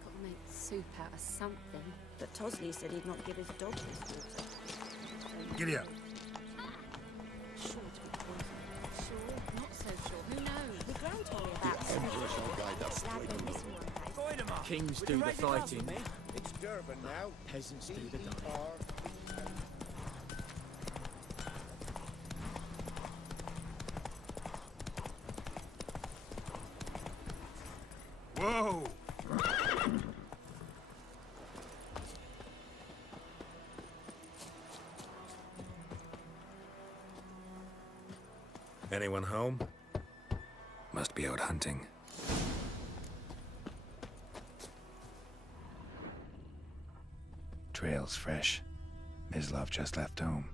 Got to make soup out of something. But Tosley said he'd not give his dog his water. Giddy up. Sure to be poisoned. Sure, not so sure. Who knows? The Gran told me about it. Lad went missing one day. Kings do the fighting. It's Durban now. Peasants do the dying. Whoa! Anyone home? Must be out hunting. Trail's fresh. Mislav just left home.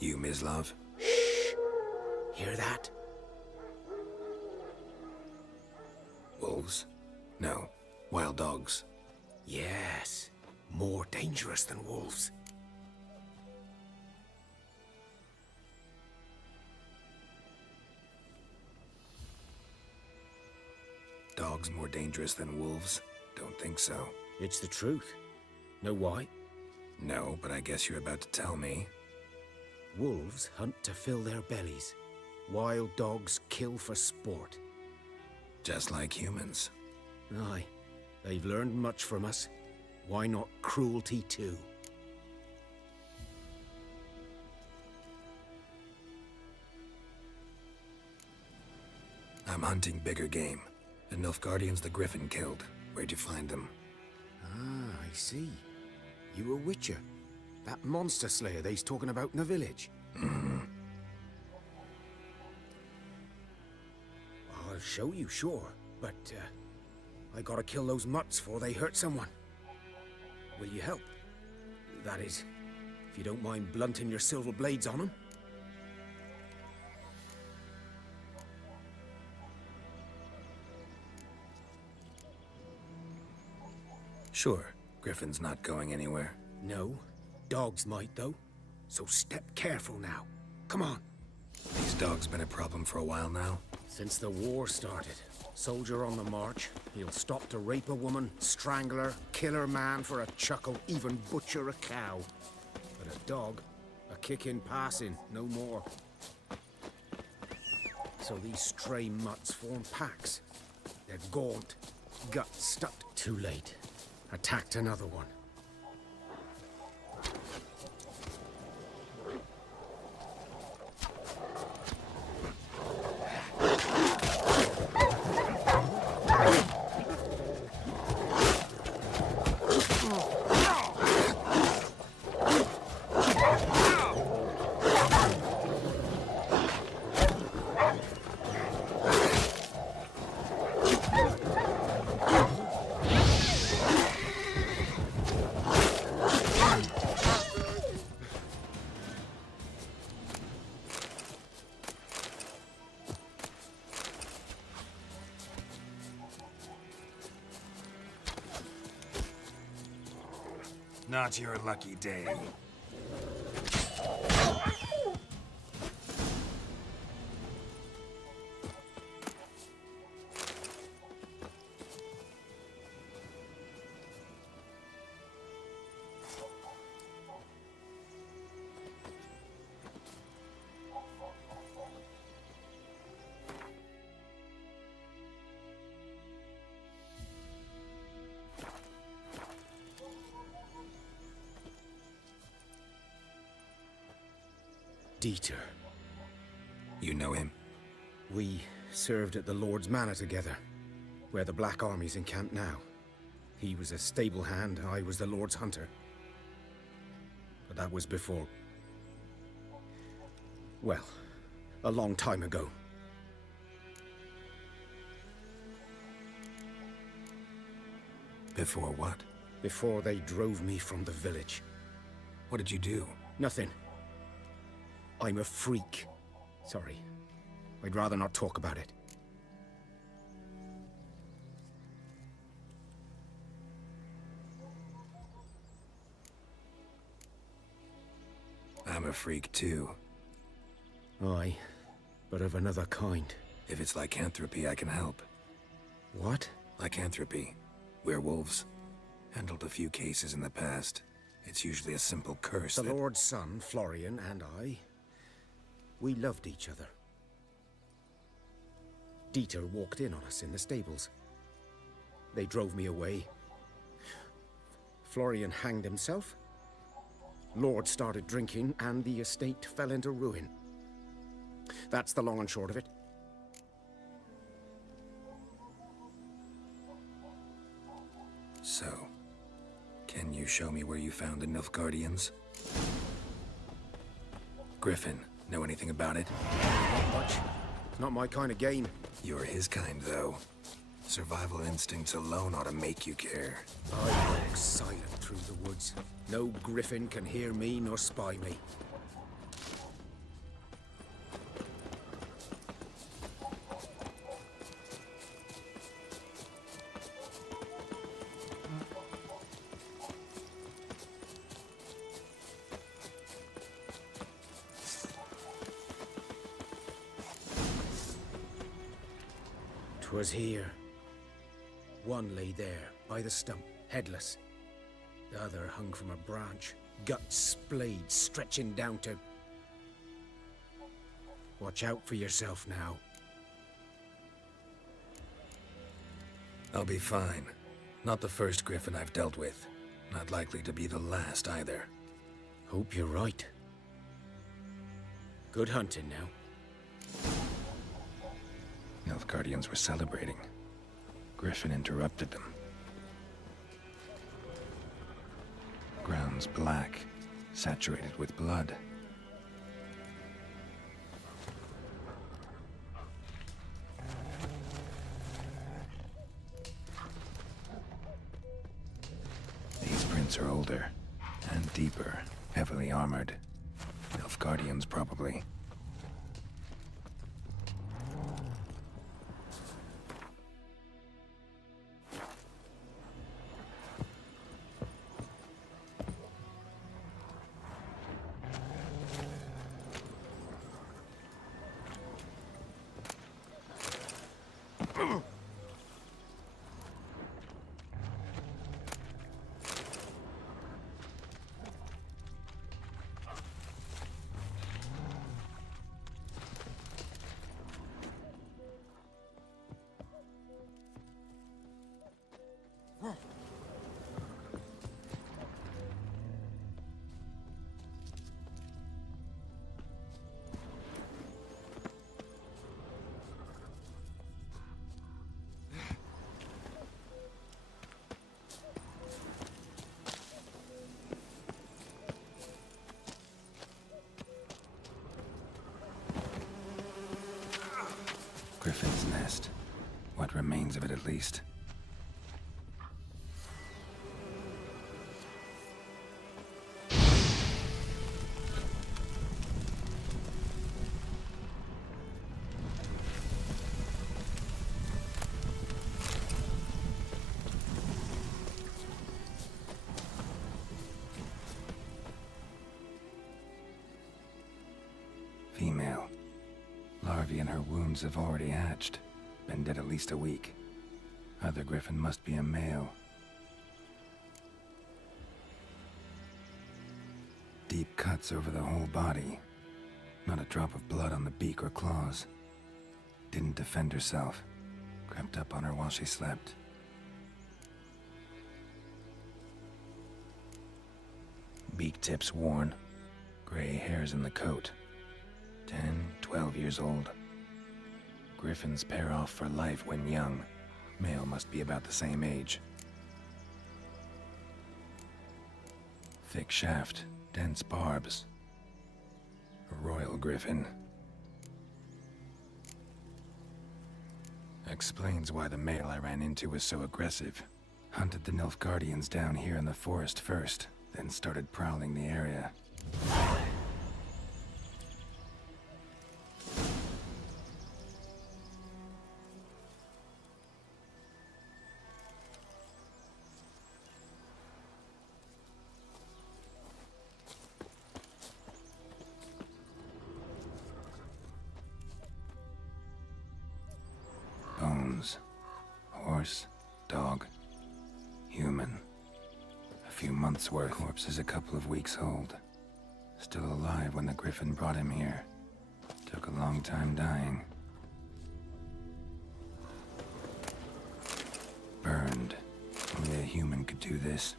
You, Mislav? Hear that? Wolves? No. Wild dogs. Yes. More dangerous than wolves. Dogs more dangerous than wolves? Don't think so. It's the truth. Know why? No, but I guess you're about to tell me. Wolves hunt to fill their bellies. Wild dogs kill for sport. Just like humans. Aye. They've learned much from us. Why not cruelty too? I'm hunting bigger game. The Nilfgaardians the Griffin killed. Where'd you find them? Ah, I see. You a witcher. That monster slayer they's talking about in the village. Mm-hmm. I'll show you, sure. But, I gotta kill those mutts before they hurt someone. Will you help? That is, if you don't mind blunting your silver blades on them. Sure. Griffin's not going anywhere. No. Dogs might, though. So step careful now. Come on. These dogs been a problem for a while now? Since the war started. Soldier on the march. He'll stop to rape a woman, strangle her, kill her man for a chuckle, even butcher a cow. But a dog, a kick in passing, no more. So these stray mutts form packs. They're gaunt, guts stuck. Too late. Attacked another one. Not your lucky day. Dieter. You know him? We served at the Lord's Manor together, where the Black Army's encamped now. He was a stable hand, I was the Lord's hunter. But that was before... well, a long time ago. Before what? Before they drove me from the village. What did you do? Nothing. I'm a freak. Sorry. I'd rather not talk about it. I'm a freak too. Aye, but of another kind. If it's lycanthropy, I can help. What? Lycanthropy. Werewolves. Handled a few cases in the past. It's usually a simple curse The that... Lord's son, Florian, and I, we loved each other. Dieter walked in on us in the stables. They drove me away. Florian hanged himself. Lord started drinking, and the estate fell into ruin. That's the long and short of it. So, can you show me where you found the Nilfgaardians? Griffin, know anything about it? Not much. It's not my kind of game. You're his kind, though. Survival instincts alone ought to make you care. I walk silent through the woods. No griffin can hear me nor spy me. Was here. One lay there, by the stump, headless. The other hung from a branch, guts splayed, stretching down to... Watch out for yourself now. I'll be fine. Not the first griffin I've dealt with. Not likely to be the last, either. Hope you're right. Good hunting now. Nilfgaardians were celebrating. Griffin interrupted them. Ground's black, saturated with blood. These prints are older and deeper, heavily armored. Nilfgaardians, probably. Griffin's nest. What remains of it, at least. Female. Larvae in her wounds have already hatched. Been dead at least a week. Other griffin must be a male. Deep cuts over the whole body. Not a drop of blood on the beak or claws. Didn't defend herself. Crept up on her while she slept. Beak tips worn. Gray hairs in the coat. 10, 12 years old. Griffins pair off for life when young. Male must be about the same age. Thick shaft, dense barbs. A royal griffin. Explains why the male I ran into was so aggressive. Hunted the Nilfgaardians down here in the forest first, then started prowling the area. Horse, dog, human. A few months' worth. Corpse is a couple of weeks old. Still alive when the Griffin brought him here. Took a long time dying. Burned. Only a human could do this.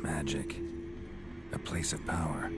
Magic. A place of power.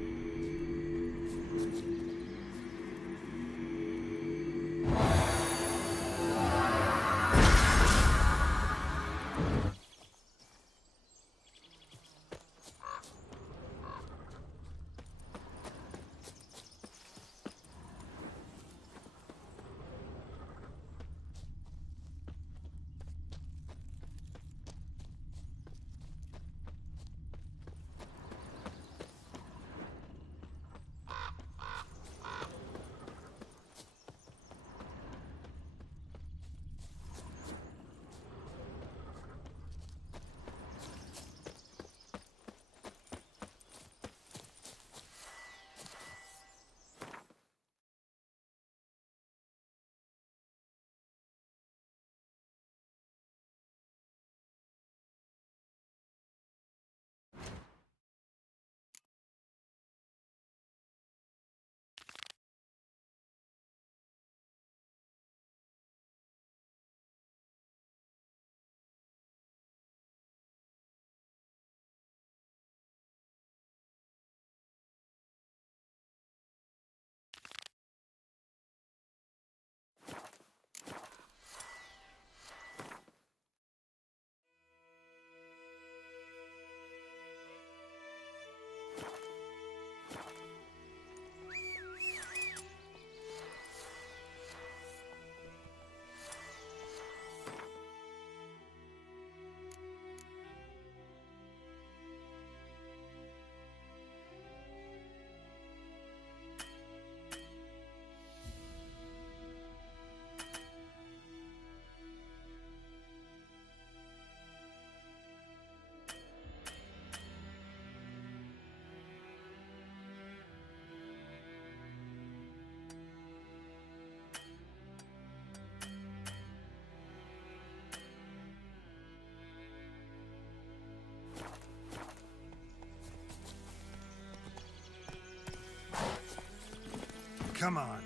Come on.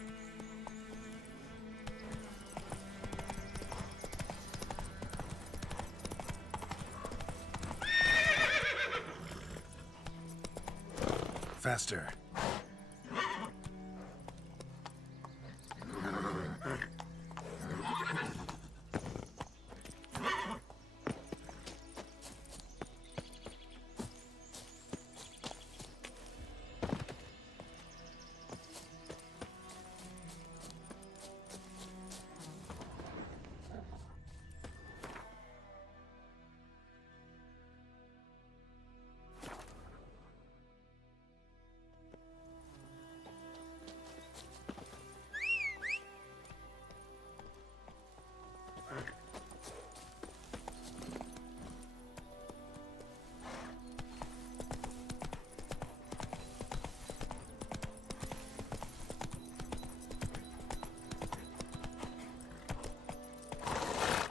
Faster.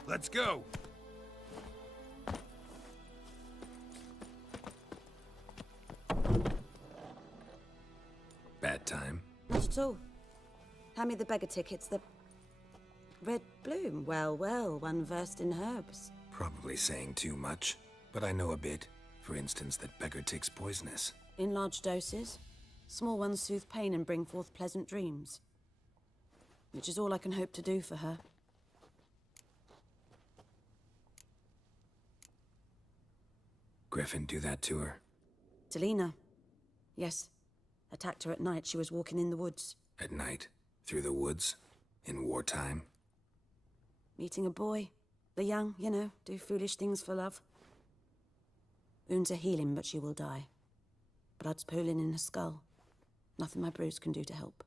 Let's go! Bad time. Not at all. Hand me the beggar tickets, the... Red bloom. Well, well, one versed in herbs. Probably saying too much, but I know a bit. For instance, that beggar tick's poisonous. In large doses. Small ones soothe pain and bring forth pleasant dreams. Which is all I can hope to do for her. Griffin do that to her? Delina. Yes. Attacked her at night. She was walking in the woods. At night? Through the woods? In wartime? Meeting a boy. The young, you know, do foolish things for love. Wounds are healing, but she will die. Blood's pooling in her skull. Nothing my bruise can do to help.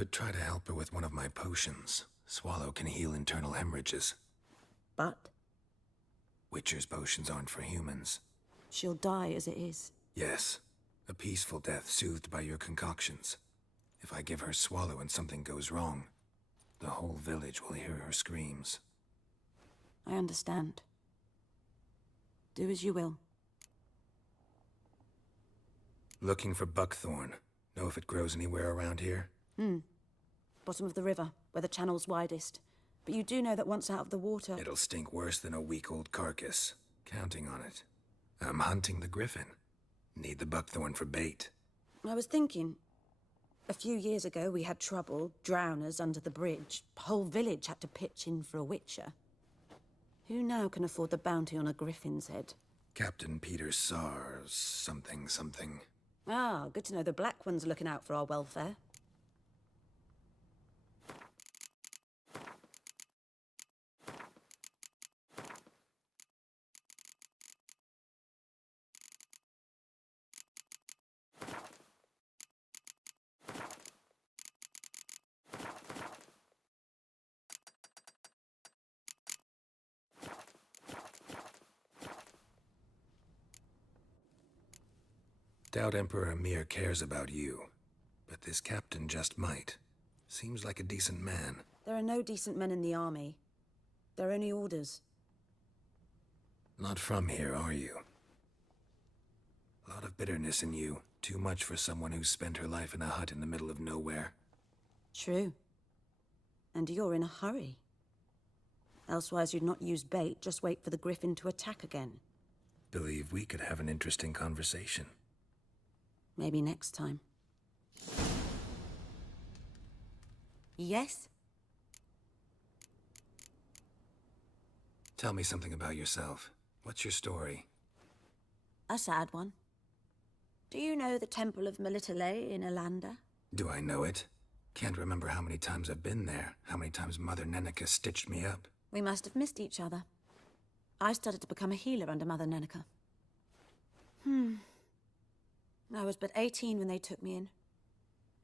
could try to help her with one of my potions. Swallow can heal internal hemorrhages. But Witcher's potions aren't for humans. she'll die as it is. Yes, a peaceful death soothed by your concoctions. If I give her Swallow and something goes wrong, the whole village will hear her screams. I understand. Do as you will. Looking for buckthorn. Know if it grows anywhere around here? Bottom of the river, where the channel's widest. But you do know that once out of the water... It'll stink worse than a week-old carcass. Counting on it. I'm hunting the griffin. Need the buckthorn for bait. I was thinking... A few years ago, we had trouble, drowners under the bridge. Whole village had to pitch in for a witcher. Who now can afford the bounty on a griffin's head? Captain Peter Sars, something. Ah, good to know the Black One's looking out for our welfare. Doubt Emperor Emir cares about you, but this captain just might. Seems like a decent man. There are no decent men in the army. They're only orders. Not from here, are you? A lot of bitterness in you. Too much for someone who's spent her life in a hut in the middle of nowhere. True. And you're in a hurry. Elsewise you'd not use bait, just wait for the griffin to attack again. Believe we could have an interesting conversation. Maybe next time. Yes? Tell me something about yourself. What's your story? A sad one. Do you know the Temple of Melitele in Alanda? Do I know it? Can't remember how many times I've been there, how many times Mother Neneka stitched me up. We must have missed each other. I started to become a healer under Mother Neneka. I was but 18 when they took me in.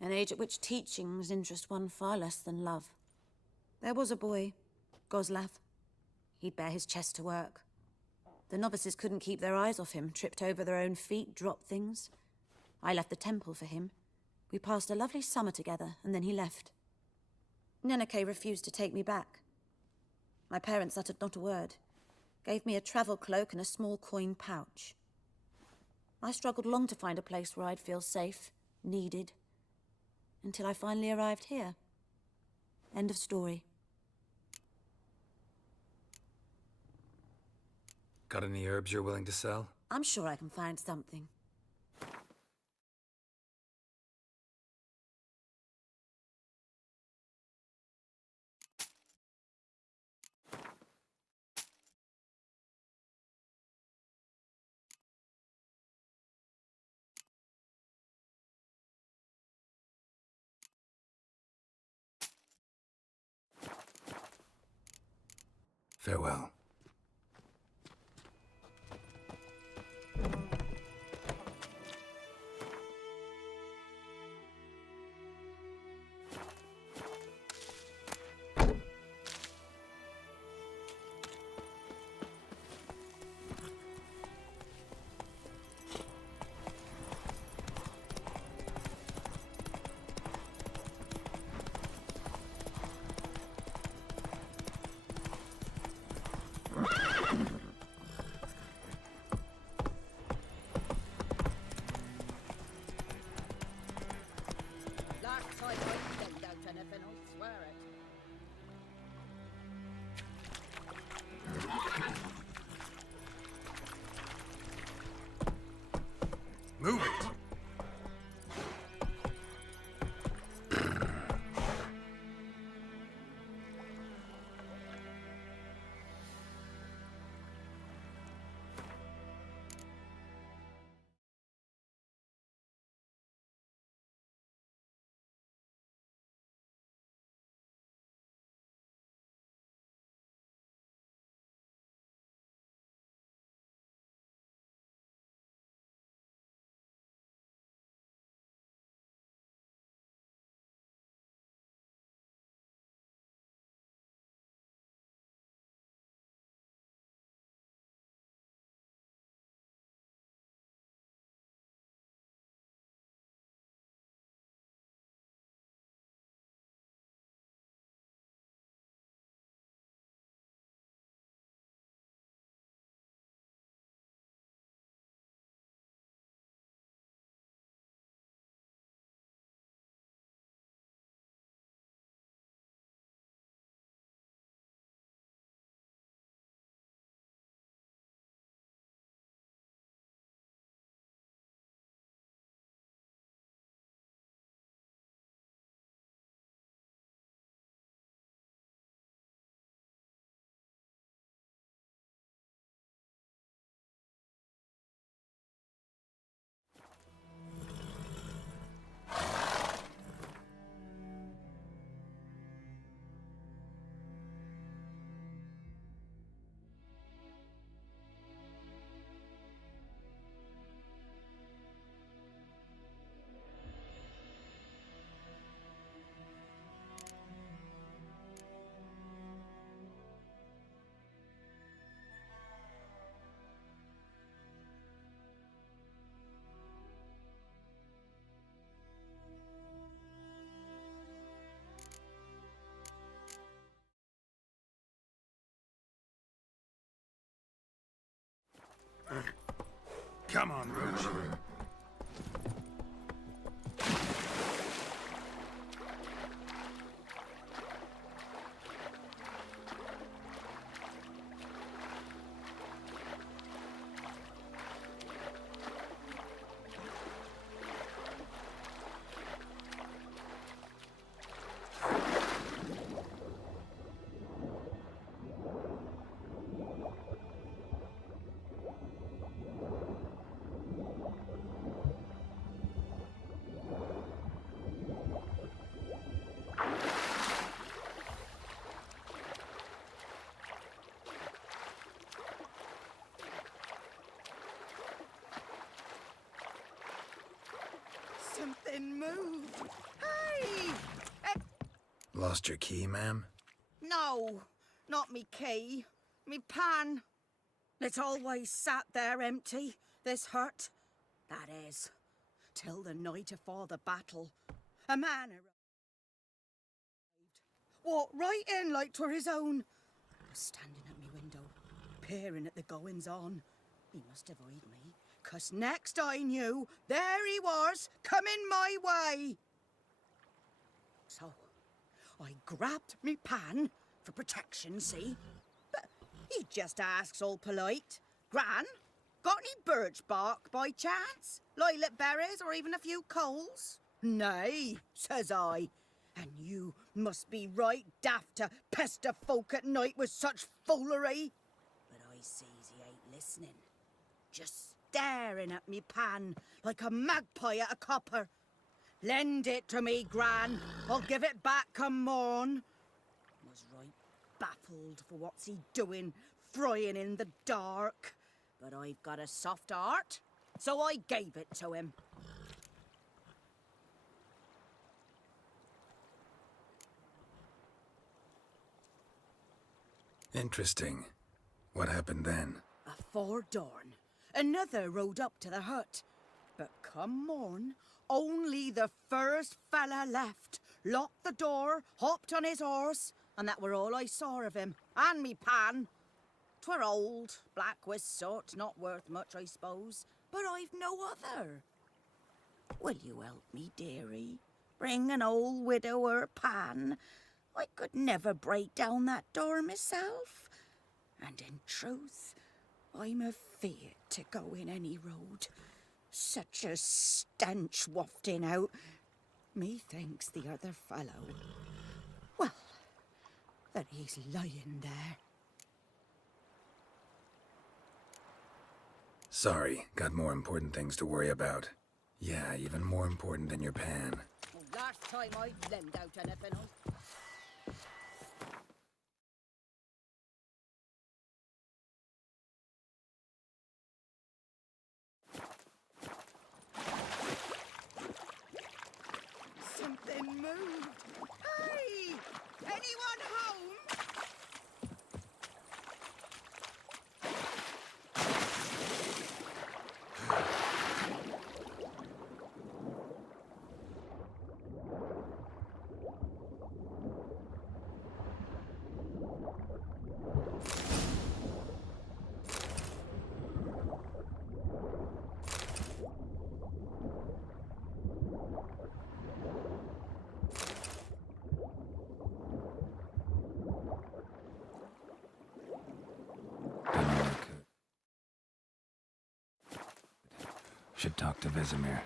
An age at which teachings interest one far less than love. There was a boy, Goslav. He'd bare his chest to work. The novices couldn't keep their eyes off him, tripped over their own feet, dropped things. I left the temple for him. We passed a lovely summer together, and then he left. Neneke refused to take me back. My parents uttered not a word. Gave me a travel cloak and a small coin pouch. I struggled long to find a place where I'd feel safe, needed, until I finally arrived here. End of story. Got any herbs you're willing to sell? I'm sure I can find something. Farewell. Come on, Roach. Something moved. Hey! Lost your key, ma'am? No, not me key. Me pan. It's always sat there empty, this hut. That is, till the night afore the battle. A man arrived. Walked right in like 'twere his own. Was standing at me window, peering at the goings-on. He must have eyed me, 'cause next I knew, there he was, coming my way. So, I grabbed me pan, for protection, see? But he just asks all polite, Gran, got any birch bark by chance? Lilac berries or even a few coals? Nay, says I. And you must be right daft to pester folk at night with such foolery. But I sees he ain't listening. Just staring at me pan like a magpie at a copper. Lend it to me, Gran. I'll give it back come morn. Was right baffled for what's he doing, frying in the dark. But I've got a soft heart, so I gave it to him. Interesting. What happened then? Afore dawn, another rode up to the hut. But come morn, only the first fella left, locked the door, hopped on his horse, and that were all I saw of him, and me pan. 'Twere old, black with soot, not worth much, I suppose, but I've no other. Will you help me, dearie? Bring an old widower pan. I could never break down that door myself. And in truth, I'm afeard to go in any road. Such a stench wafting out. Methinks the other fellow, well, that he's lying there. Sorry, got more important things to worry about. Yeah, even more important than your pan. Well, last time I lend out anything, Something moved. Hey! Anyone home? Should talk to Vesemir.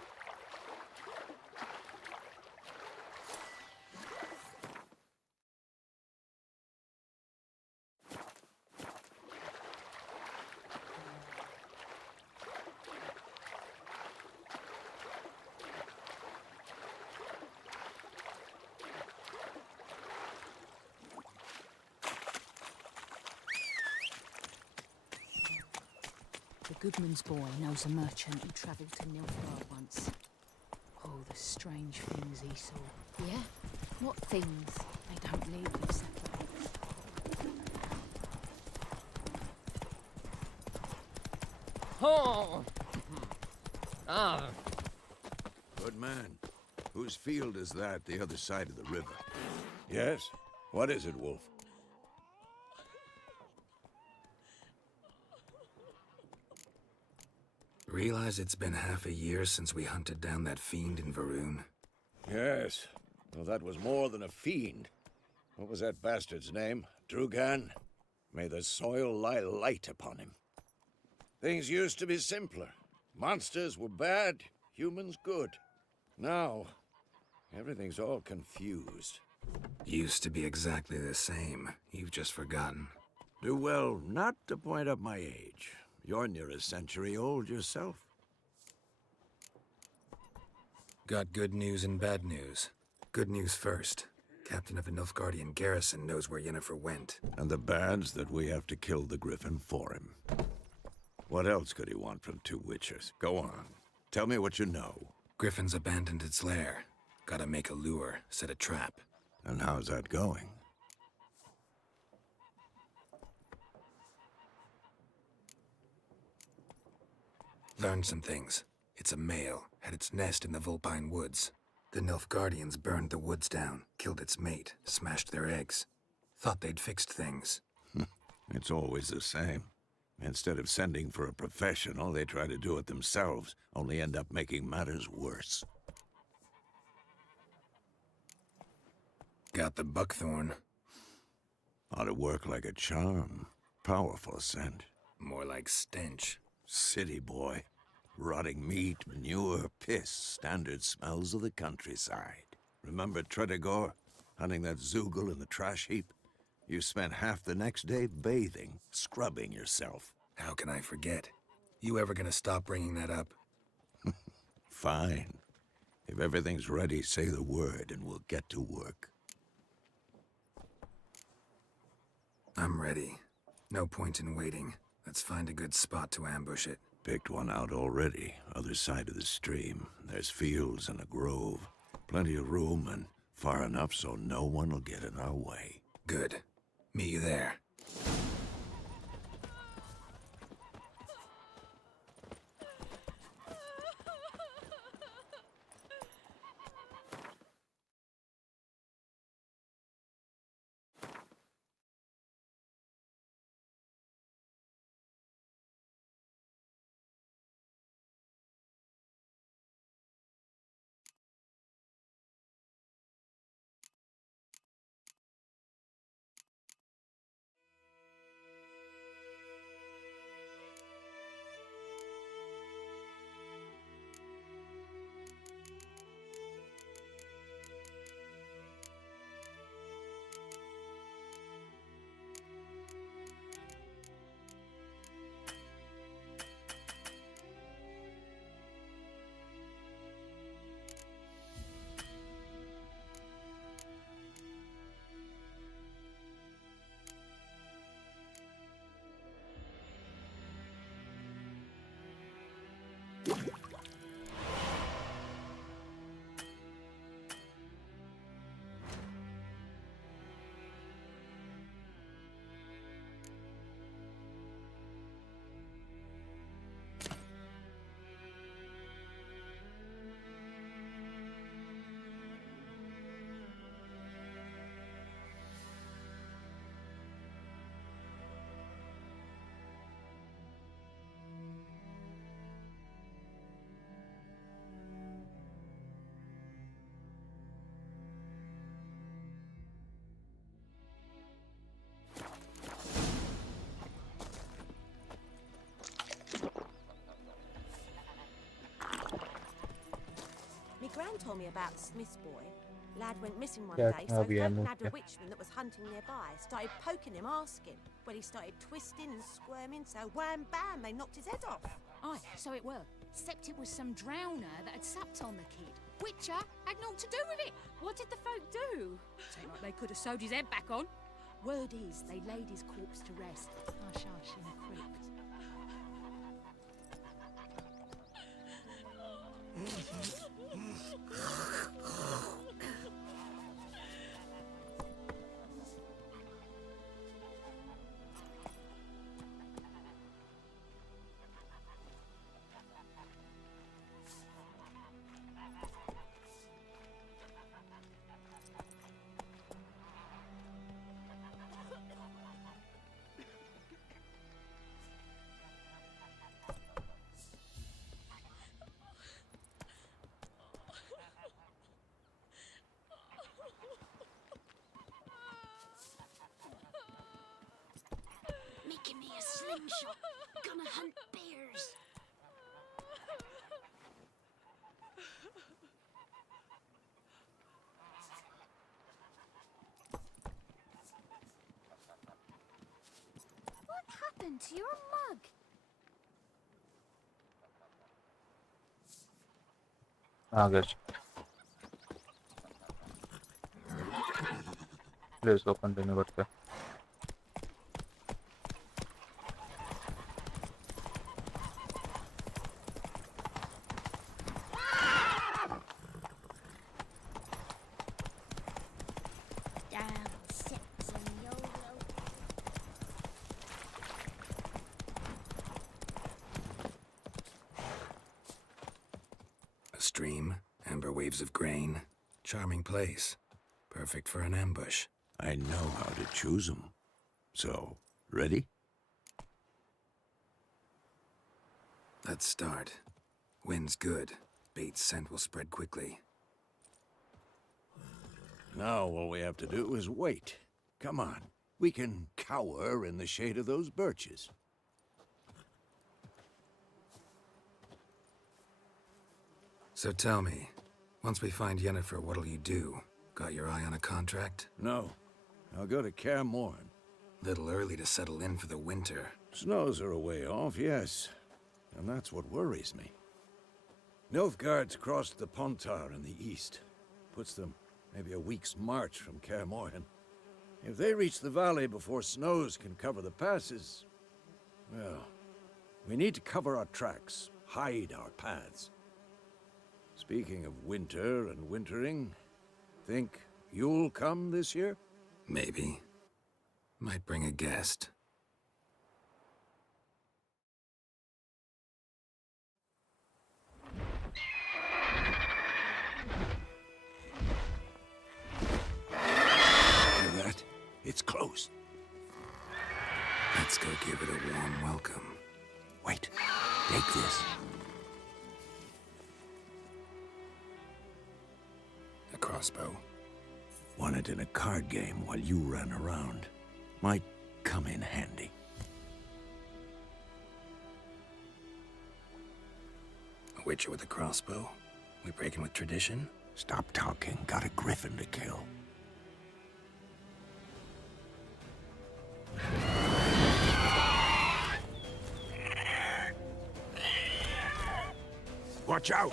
The Goodman's boy knows a merchant who travelled to Nilfgaard once. Oh, the strange things he saw. Yeah? What things? They don't leave with settlements. Oh! Ah! Good man. Whose field is that the other side of the river? Yes? What is it, Wolf? Realize it's been half a year since we hunted down that fiend in Varun? Yes. Well, that was more than a fiend. What was that bastard's name? Drugan? May the soil lie light upon him. Things used to be simpler. Monsters were bad, humans good. Now, everything's all confused. Used to be exactly the same. You've just forgotten. Do well not to point up my age. You're near a century old yourself. Got good news and bad news. Good news first. Captain of the Nilfgaardian garrison knows where Yennefer went. And the bad's that we have to kill the Griffin for him. What else could he want from two witchers? Go on. Tell me what you know. Griffin's abandoned its lair. Gotta make a lure, set a trap. And how's that going? Learned some things. It's a male, had its nest in the Vulpine Woods. The Nilfgaardians burned the woods down, killed its mate, smashed their eggs. Thought they'd fixed things. It's always the same. Instead of sending for a professional, they try to do it themselves, only end up making matters worse. Got the buckthorn. Ought to work like a charm. Powerful scent. More like stench. City boy. Rotting meat, manure, piss, standard smells of the countryside. Remember Tredegor? Hunting that Zoogle in the trash heap? You spent half the next day bathing, scrubbing yourself. How can I forget? You ever gonna stop bringing that up? Fine. If everything's ready, say the word and we'll get to work. I'm ready. No point in waiting. Let's find a good spot to ambush it. Picked one out already, other side of the stream. There's fields and a grove. Plenty of room and far enough so no one will get in our way. Good. Meet you there. Gran told me about the Smith's boy. Lad went missing one Yeah, day, so I'll folk be able nabbed to. a witchman that was hunting nearby. Started poking him, asking. Well, he started twisting and squirming, so wham bam, they knocked his head off. Aye, so it were. Except it was some drowner that had sapped on the kid. Witcher had naught to do with it. What did the folk do? Seemed like they could have sewed his head back on. Word is, they laid his corpse to rest. Hush, hush, in a crypt. slingshot. Gonna hunt bears. What happened to your mug? Geç. Please go continue करते. Down, six, and YOLO. A stream, amber waves of grain. Charming place. Perfect for an ambush. I know how to choose them. So, ready? Let's start. Wind's good. Bait's scent will spread quickly. Now all we have to do is wait. Come on. We can cower in the shade of those birches. So tell me, once we find Yennefer, what'll you do? Got your eye on a contract? No. I'll go to Kaer Morhen. Little early to settle in for the winter. Snows are a way off, yes. And that's what worries me. Nilfgaard's crossed the Pontar in the east. Puts them maybe a week's march from Kaer Morhen. If they reach the valley before snows can cover the passes, well, we need to cover our tracks, hide our paths. Speaking of winter and wintering, think you'll come this year? Maybe. Might bring a guest. Hear that? It's close. Let's go give it a warm welcome. Wait, take this. A crossbow. Won it in a card game while you ran around. Might come in handy. A witcher with a crossbow? We breaking with tradition? Stop talking. Got a griffin to kill. Watch out!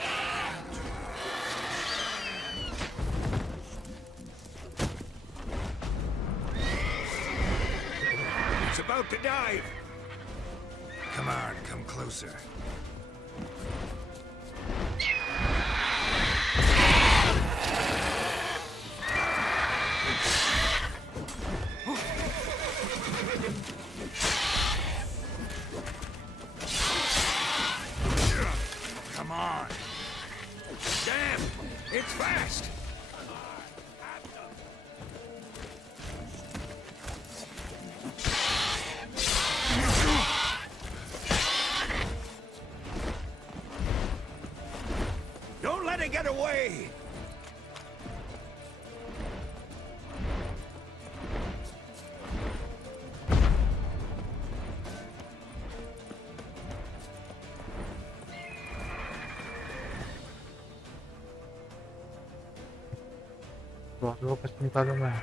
It's about to dive! Come on, come closer. Come on! Damn! It's fast! Don't let it get away! Crossbow कैसे निकालूं मैं?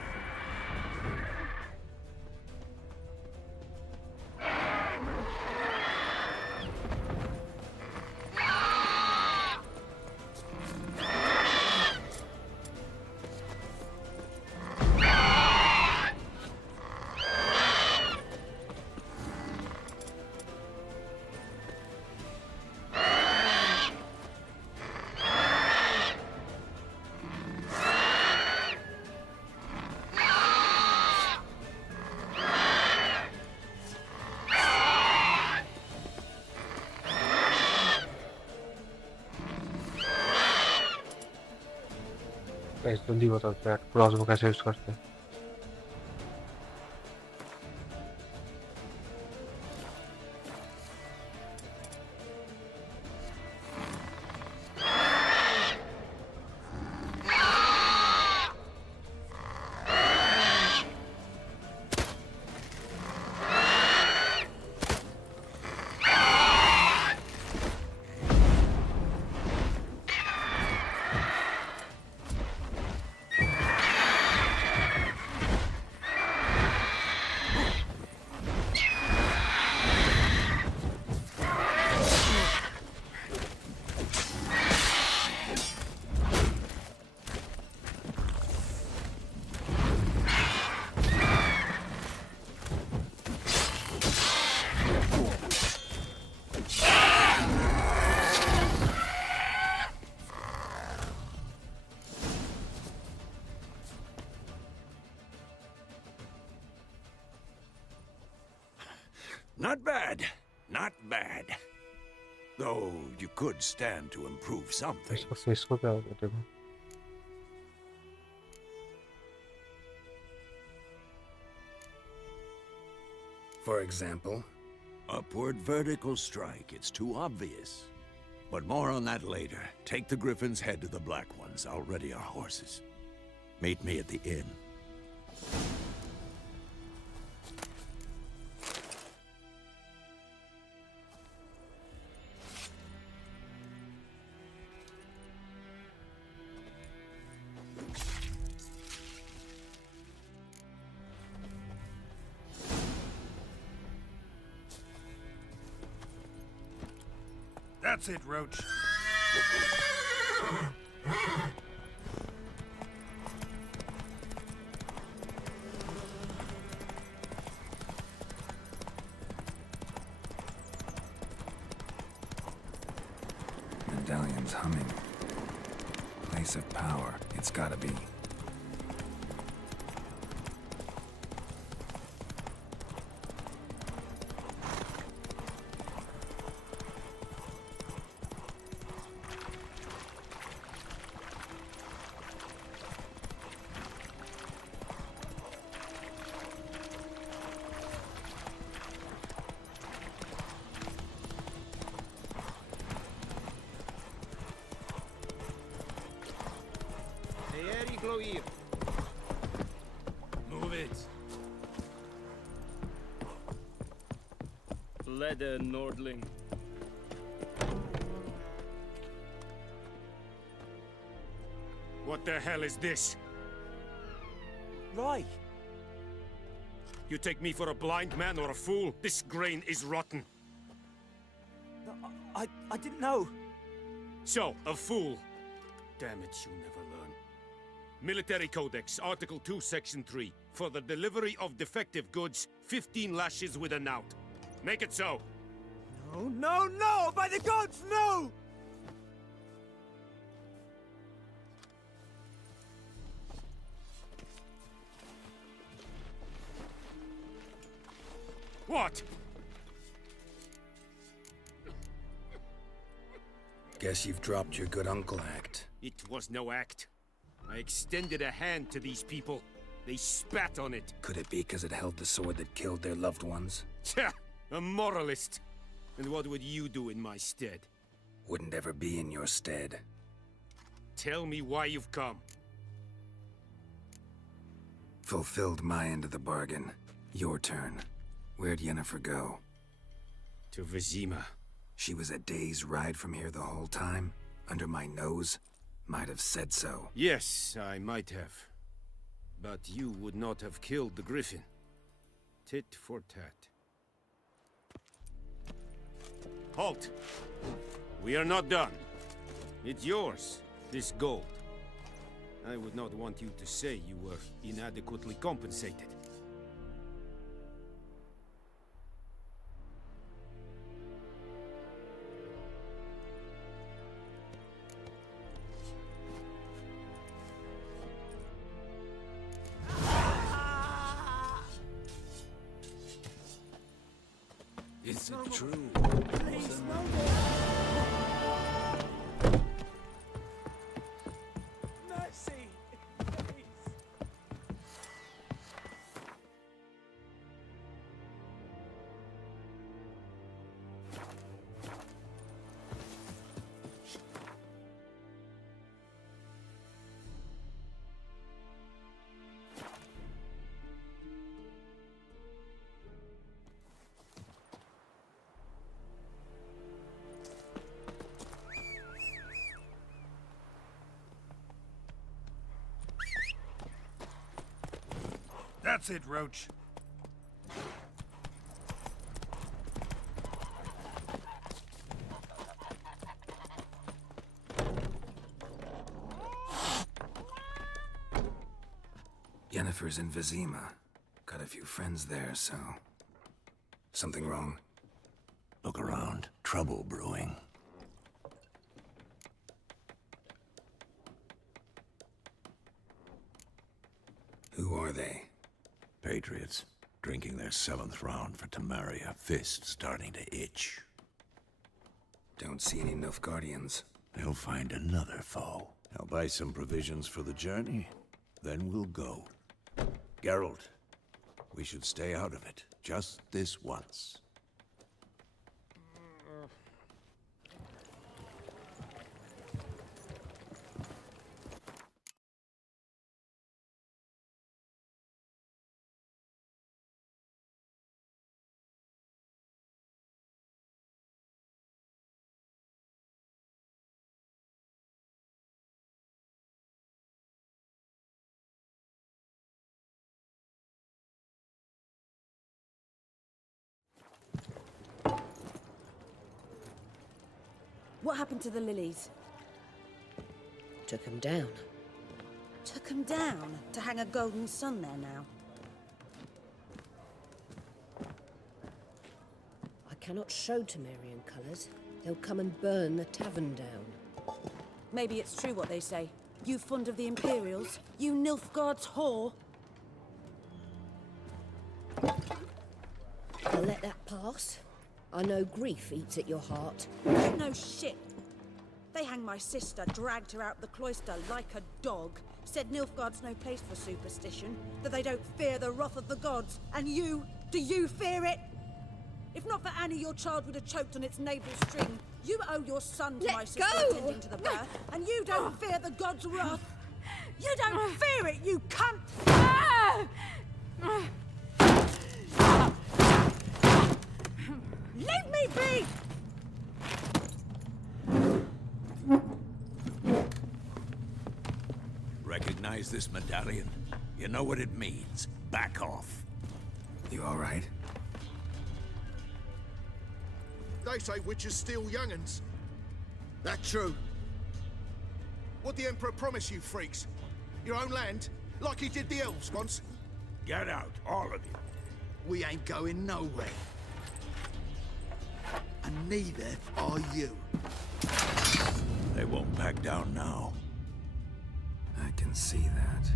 जल्दी बताओ chat crossbow कैसे use करते हैं Not bad. Not bad. Though you could stand to improve something. For example? Upward vertical strike. It's too obvious. But more on that later. Take the Griffin's head to the Black Ones. I'll ready our horses. Meet me at the inn. That's it, Roach. Medallion's humming. Place of power. It's gotta be. Move it. Leather Nordling. What the hell is this? Rye! You take me for a blind man or a fool? This grain is rotten. I didn't know. So, a fool. Damn it, you never learn. Military Codex, Article 2, Section 3. For the delivery of defective goods, 15 lashes with a knout. Make it so. No, no, no! By the gods, no! What? Guess you've dropped your good uncle act. It was no act. I extended a hand to these people. They spat on it. Could it be because it held the sword that killed their loved ones? Tja, a moralist. And what would you do in my stead? Wouldn't ever be in your stead. Tell me why you've come. Fulfilled my end of the bargain. Your turn. Where'd Yennefer go? To Vizima. She was a day's ride from here the whole time? Under my nose? Might have said so. Yes, I might have. But you would not have killed the Griffin. Tit for tat. Halt! We are not done. It's yours, this gold. I would not want you to say you were inadequately compensated. Is it true? Please, no more! Mercy! Please! That's it, Roach. Yennefer's in Vizima. Got a few friends there, so... Something wrong? Look around. Trouble brewing. Who are they? Patriots. Drinking their 7th round for Temeria, fist starting to itch. Don't see any Nilfgaardians. They'll find another foe. I'll buy some provisions for the journey, then we'll go. Geralt, we should stay out of it, just this once. What happened to the lilies? Took them down. Took them down to hang a golden sun there now. I cannot show Temerian colours. They'll come and burn the tavern down. Maybe it's true what they say. You fond of the Imperials? You Nilfgaard's whore? I'll let that pass. I know grief eats at your heart. No shit. They hanged my sister, dragged her out the cloister like a dog. Said Nilfgaard's no place for superstition, that they don't fear the wrath of the gods. And you, do you fear it? If not for Annie, your child would have choked on its navel string. You owe your son to my sister attending to the birth, and you don't fear the gods' wrath. You don't fear it, you cunt! Leave me be! Recognize this medallion? You know what it means. Back off. You all right? They say witches steal young'uns. That true? What'd the Emperor promise you, freaks? Your own land? Like he did the elves once? Get out, all of you. We ain't going nowhere. And neither are you. They won't back down now. I can see that.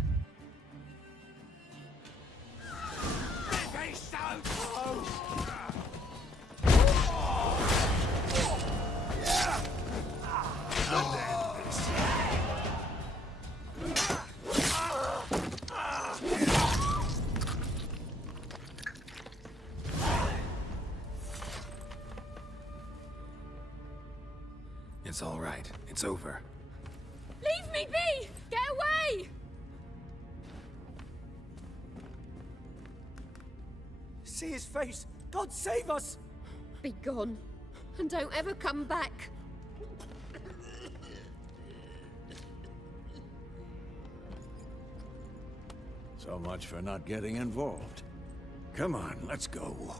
It's all right. It's over. Leave me be! Get away! See his face! God save us! Be gone, and don't ever come back. So much for not getting involved. Come on, let's go.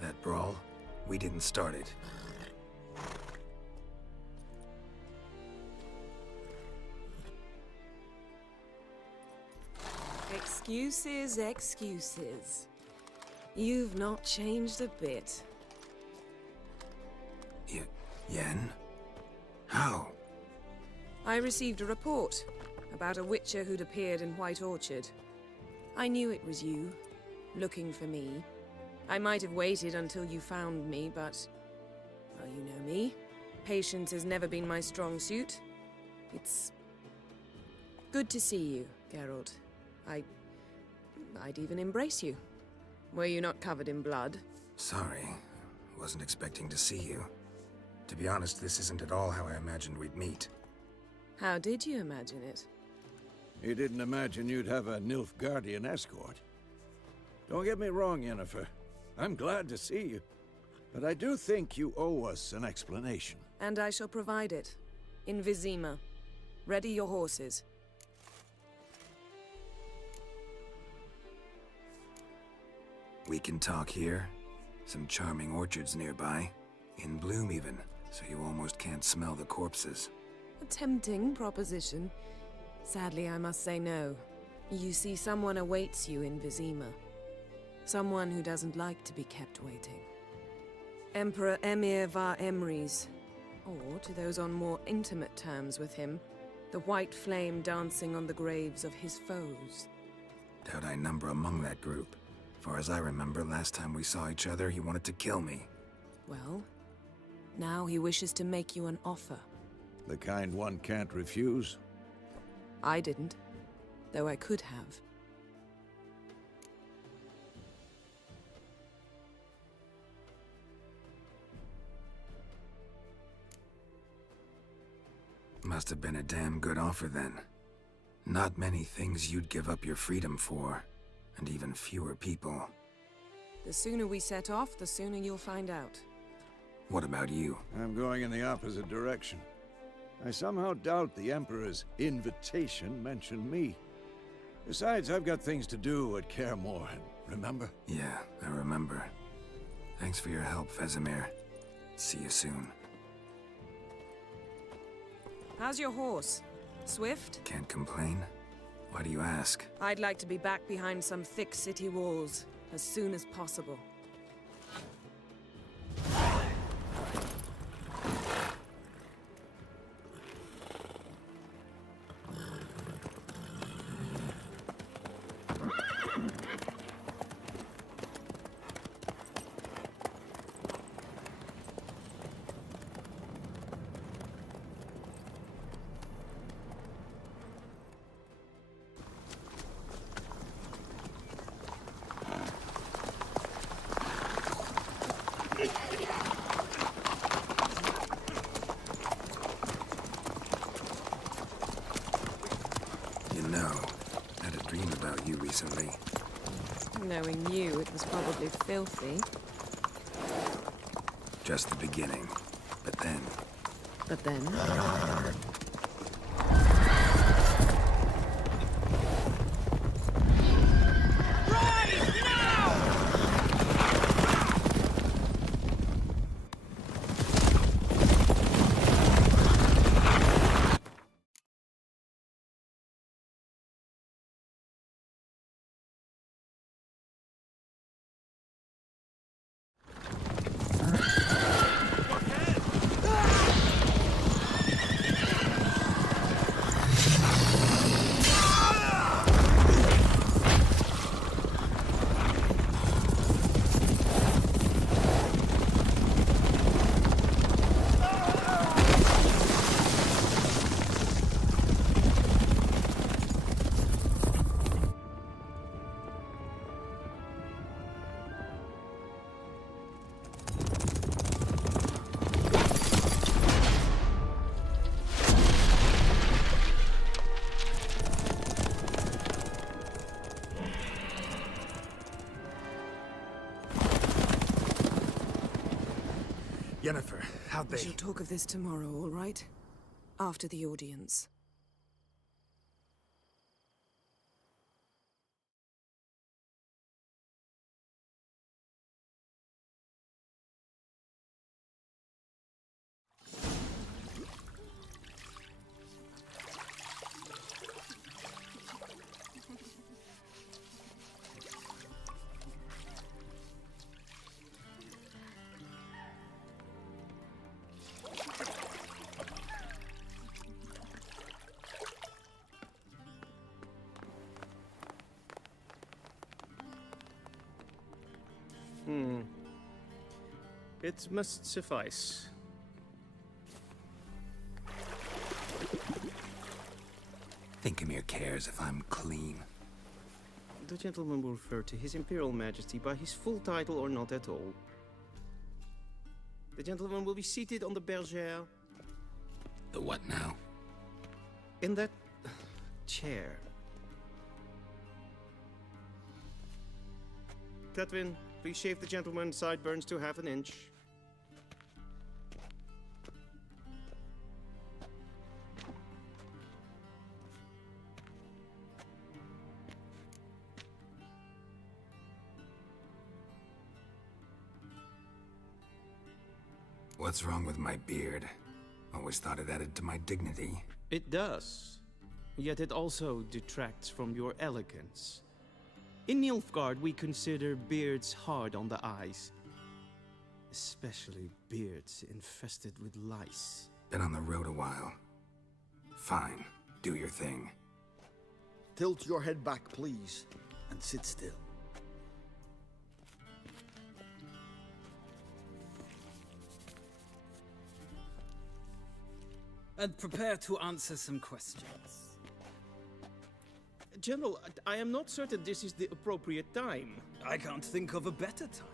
That brawl, we didn't start it. Excuses, excuses. You've not changed a bit. Yen? How? I received a report about a witcher who'd appeared in White Orchard. I knew it was you, looking for me. I might have waited until you found me, but... well, you know me. Patience has never been my strong suit. It's... good to see you, Geralt. I'd even embrace you. Were you not covered in blood? Sorry. Wasn't expecting to see you. To be honest, this isn't at all how I imagined we'd meet. How did you imagine it? You didn't imagine you'd have a Nilfgaardian escort. Don't get me wrong, Yennefer. I'm glad to see you. But I do think you owe us an explanation. And I shall provide it. In Vizima. Ready your horses. We can talk here. Some charming orchards nearby. In bloom even, so you almost can't smell the corpses. A tempting proposition. Sadly, I must say no. You see, someone awaits you in Vizima. Someone who doesn't like to be kept waiting. Emperor Emir var Emrys. Or, to those on more intimate terms with him, the white flame dancing on the graves of his foes. Doubt I number among that group. Far as I remember, last time we saw each other, he wanted to kill me. Well, now he wishes to make you an offer. The kind one can't refuse? I didn't, though I could have. Must have been a damn good offer then. Not many things you'd give up your freedom for, and even fewer people. The sooner we set off, the sooner you'll find out. What about you? I'm going in the opposite direction. I somehow doubt the Emperor's invitation mentioned me. Besides, I've got things to do at Kaer Morhen, remember? Yeah, I remember. Thanks for your help, Vesemir. See you soon. How's your horse? Swift? Can't complain. Why do you ask? I'd like to be back behind some thick city walls as soon as possible. Recently. Knowing you, it was probably filthy. Just the beginning. But then... But then? Yennefer, how'd they... We shall talk of this tomorrow, all right? After the audience. It must suffice. Thinkamir cares if I'm clean. The gentleman will refer to His Imperial Majesty by his full title or not at all. The gentleman will be seated on the bergère. The what now? In that chair. Catwin, please shave the gentleman's sideburns to half an inch. What's wrong with my beard? Always thought it added to my dignity. It does. Yet it also detracts from your elegance. In Nilfgaard, we consider beards hard on the eyes. Especially beards infested with lice. Been on the road a while. Fine, do your thing. Tilt your head back, please, and sit still. And prepare to answer some questions. General, I am not certain this is the appropriate time. I can't think of a better time.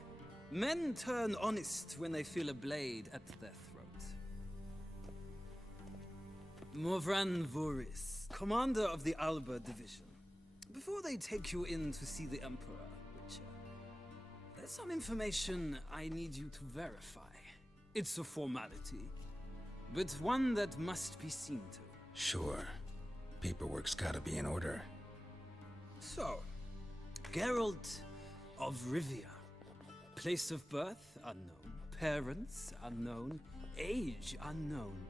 Men turn honest when they feel a blade at their throat. Morvran Voris, commander of the Alba Division. Before they take you in to see the Emperor, Witcher, there's some information I need you to verify. It's a formality, but one that must be seen to. Sure. Paperwork's gotta be in order. So, Geralt of Rivia. Place of birth, unknown. Parents, unknown. Age, unknown.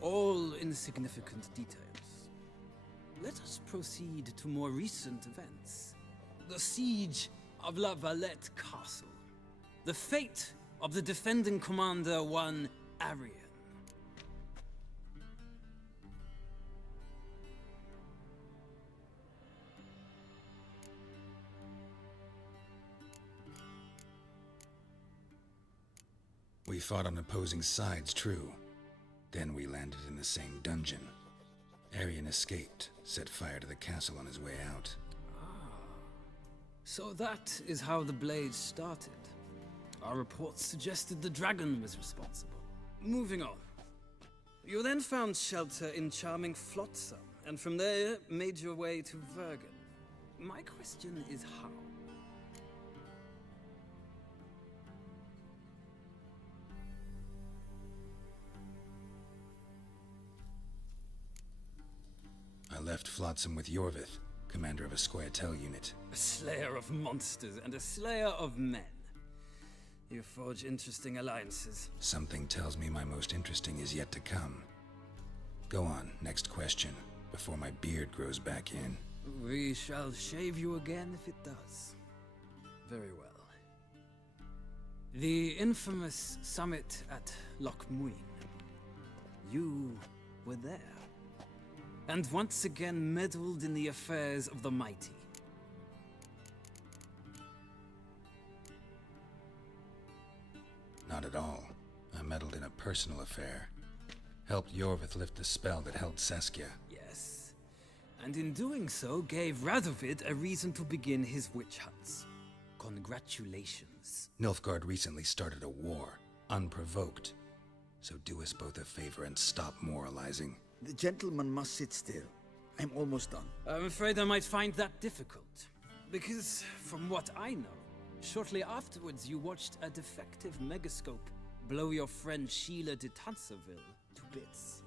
All insignificant details. Let us proceed to more recent events. The siege of La Valette Castle. The fate of the defending commander, one Arian. We fought on opposing sides, true. Then we landed in the same dungeon. Arian escaped, set fire to the castle on his way out. So that is how the blade started. Our reports suggested the dragon was responsible. Moving on. You then found shelter in charming Flotsam, and from there made your way to Vergen. My question is how? I left Flotsam with Yorvith, commander of a Squaretel unit. A slayer of monsters and a slayer of men. You forge interesting alliances. Something tells me my most interesting is yet to come. Go on, next question, before my beard grows back in. We shall shave you again if it does. Very well. The infamous summit at Loch Muin. You were there. And once again meddled in the affairs of the mighty. Not at all. I meddled in a personal affair. Helped Yorvith lift the spell that held Saskia. Yes. And in doing so, gave Radovid a reason to begin his witch hunts. Congratulations. Nilfgaard recently started a war, unprovoked. So do us both a favor and stop moralizing. The gentleman must sit still. I'm almost done. I'm afraid I might find that difficult. Because, from what I know, shortly afterwards you watched a defective megascope blow your friend Sheila de Tanserville to bits.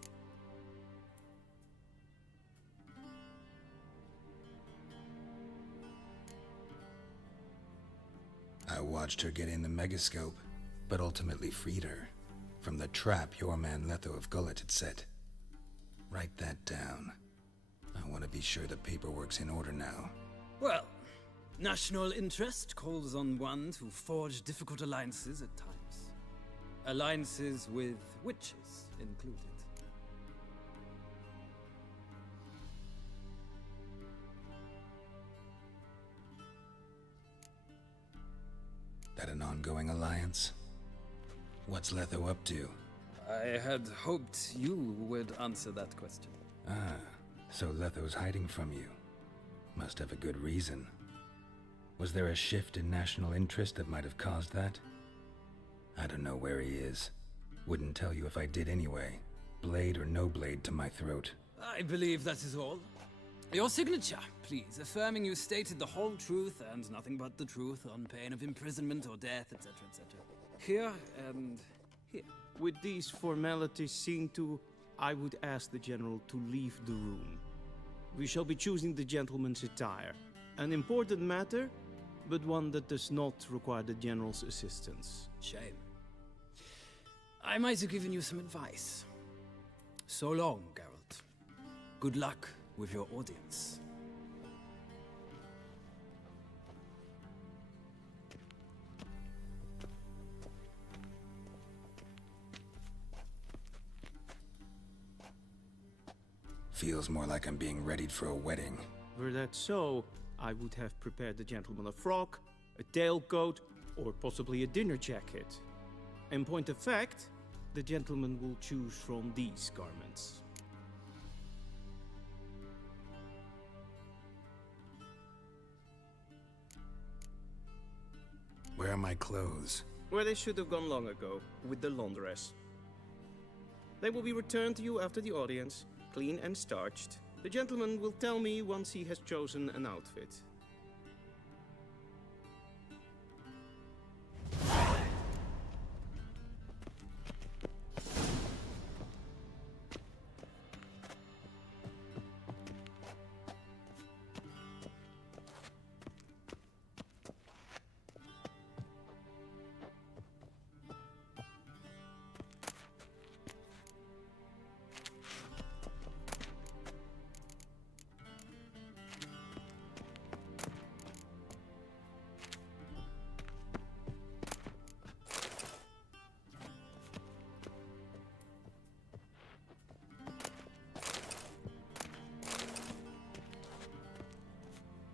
I watched her get in the megascope, but ultimately freed her from the trap your man Letho of Gullet had set. Write that down. I want to be sure the paperwork's in order now. Well, national interest calls on one to forge difficult alliances at times. Alliances with witches included. That an ongoing alliance? What's Letho up to? I had hoped you would answer that question. Ah, so Letho's hiding from you. Must have a good reason. Was there a shift in national interest that might have caused that? I don't know where he is. Wouldn't tell you if I did anyway. Blade or no blade to my throat. I believe that is all. Your signature, please, affirming you stated the whole truth and nothing but the truth on pain of imprisonment or death, etc., etc. Here and here. With these formalities seen to, I would ask the General to leave the room. We shall be choosing the gentleman's attire. An important matter, but one that does not require the General's assistance. Shame. I might have given you some advice. So long, Geralt. Good luck with your audience. Feels more like I'm being readied for a wedding. Were that so, I would have prepared the gentleman a frock, a tailcoat, or possibly a dinner jacket. In point of fact, the gentleman will choose from these garments. Where are my clothes? Where they should have gone long ago, with the laundress. They will be returned to you after the audience, clean and starched. The gentleman will tell me once he has chosen an outfit.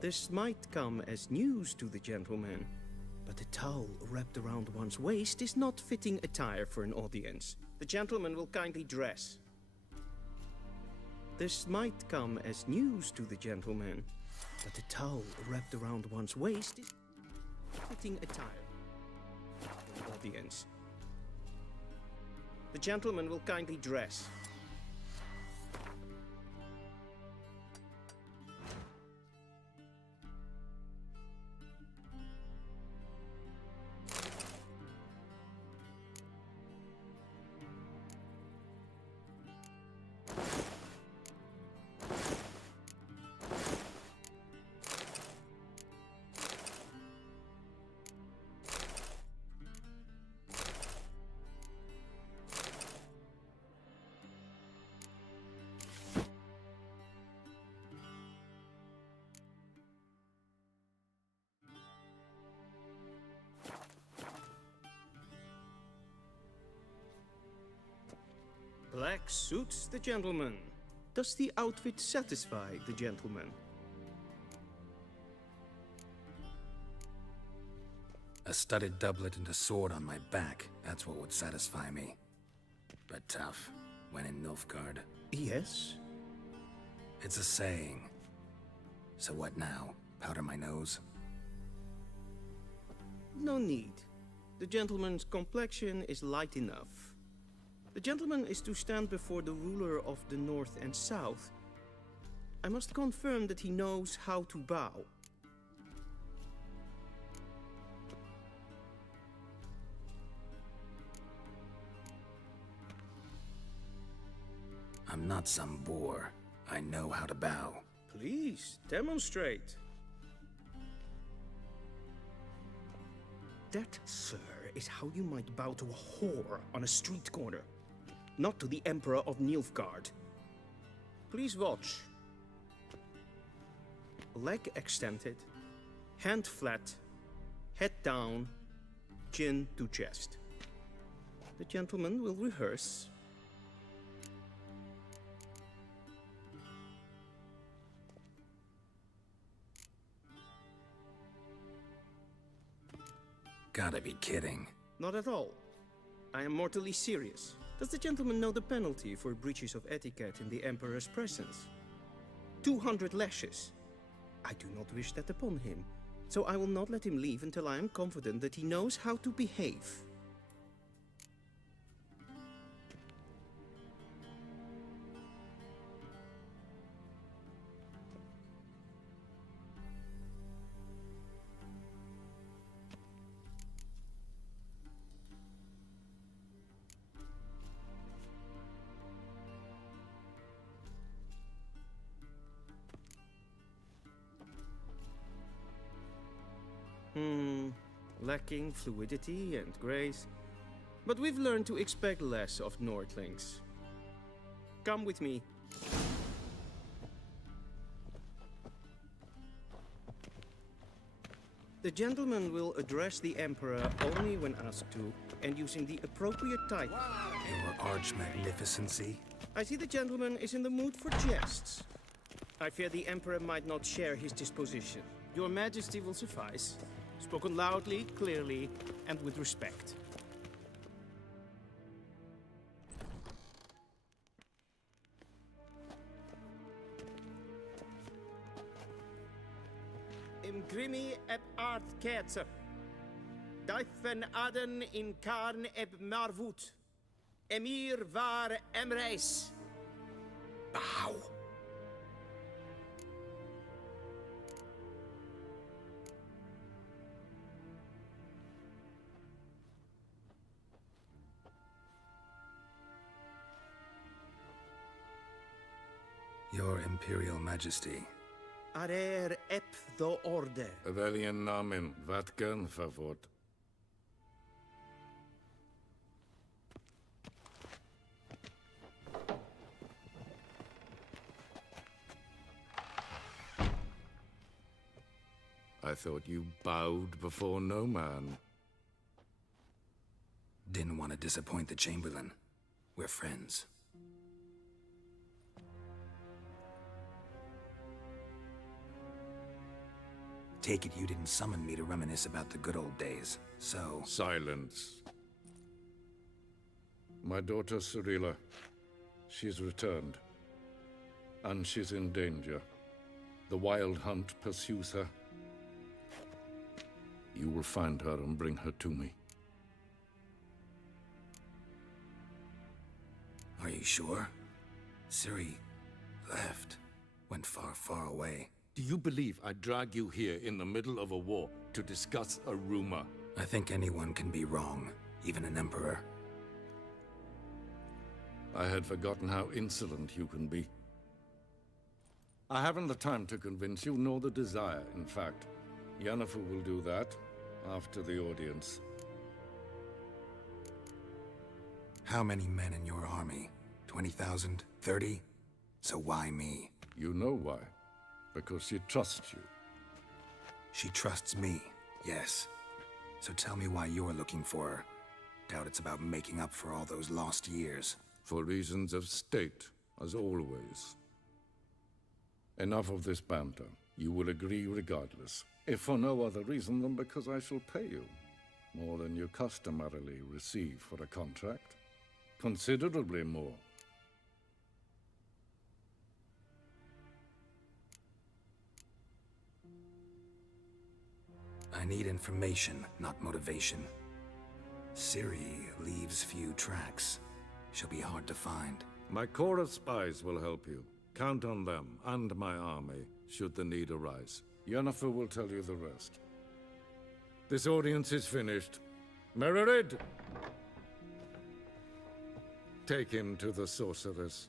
This might come as news to the gentleman, but a towel wrapped around one's waist is not fitting attire for an audience. The gentleman will kindly dress. This might come as news to the gentleman, but a towel wrapped around one's waist is not fitting attire for an audience. The gentleman will kindly dress. Black suits the gentleman. Does the outfit satisfy the gentleman? A studded doublet and a sword on my back, that's what would satisfy me. But tough, when in Nilfgaard. Yes? It's a saying. So what now? Powder my nose? No need. The gentleman's complexion is light enough. The gentleman is to stand before the ruler of the North and South. I must confirm that he knows how to bow. I'm not some boor. I know how to bow. Please, demonstrate. That, sir, is how you might bow to a whore on a street corner. Not to the Emperor of Nilfgaard. Please watch. Leg extended, hand flat, head down, chin to chest. The gentleman will rehearse. Gotta be kidding. Not at all. I am mortally serious. Does the gentleman know the penalty for breaches of etiquette in the Emperor's presence? 200 lashes. I do not wish that upon him, so I will not let him leave until I am confident that he knows how to behave. Lacking fluidity and grace. But we've learned to expect less of Nordlings. Come with me. The gentleman will address the Emperor only when asked to, and using the appropriate title. Your Arch Magnificency? I see the gentleman is in the mood for jests. I fear the Emperor might not share his disposition. Your Majesty will suffice. Spoken loudly, clearly, and with respect. Imgrimi eb art ketzer. Daifen aden in karn eb marvut. Emir var emreis. Bow. Your Imperial Majesty. Arer ep the orde. Veljen namen, vatkan favort. I thought you bowed before no man. Didn't want to disappoint the Chamberlain. We're friends. Take it you didn't summon me to reminisce about the good old days, so... Silence. My daughter Cyrilla, she's returned. And she's in danger. The Wild Hunt pursues her. You will find her and bring her to me. Are you sure? Ciri left. Went far, far away. Do you believe I drag you here in the middle of a war to discuss a rumor? I think anyone can be wrong, even an emperor. I had forgotten how insolent you can be. I haven't the time to convince you, nor the desire, in fact. Yennefer will do that after the audience. How many men in your army? 20,000? 30? So why me? You know why. Because she trusts you. She trusts me, yes. So tell me why you're looking for her. Doubt it's about making up for all those lost years. For reasons of state, as always. Enough of this banter. You will agree regardless. If for no other reason than because I shall pay you. More than you customarily receive for a contract. Considerably more. I need information, not motivation. Ciri leaves few tracks. She'll be hard to find. My corps of spies will help you. Count on them, and my army, should the need arise. Yennefer will tell you the rest. This audience is finished. Mererid! Take him to the sorceress.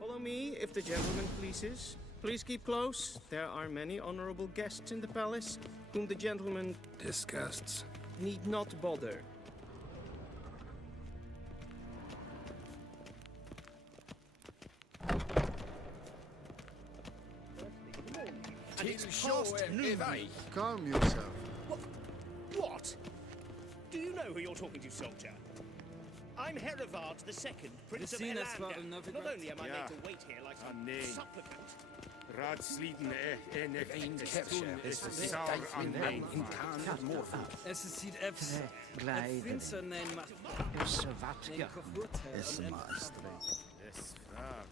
Follow me, if the gentleman pleases. Please keep close. There are many honorable guests in the palace, whom the gentleman... disgusts. ...need not bother. And it's past noon. Calm yourself. What? Do you know who you're talking to, soldier? I'm Herivard II, Prince of Elander. Not only am I made to wait here like some supplicant. Raadsleden en een kersen is saar aan mijn Es sieht efs. Prinsen nein ma. Es watja. Es maestre. Es vraag.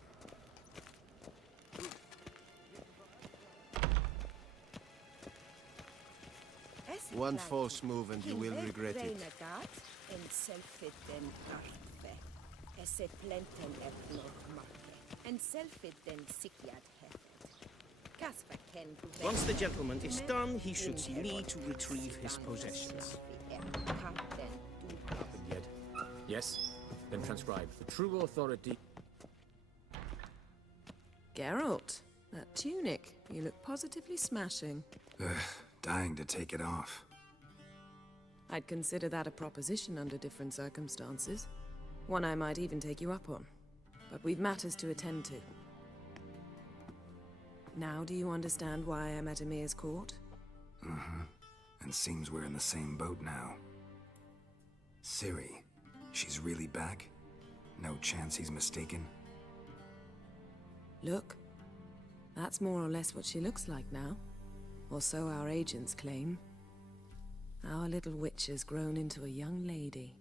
One false move and you will regret it. Once the gentleman is done, he should see me to retrieve his possessions. Happened yet? Yes? Then transcribe. The true authority... Geralt, that tunic. You look positively smashing. Dying to take it off. I'd consider that a proposition under different circumstances. One I might even take you up on. But we've matters to attend to. Now do you understand why I'm at Emir's court? Mm-hmm. And seems we're in the same boat now. Ciri, she's really back? No chance he's mistaken? Look, that's more or less what she looks like now. Or so our agents claim. Our little witch has grown into a young lady.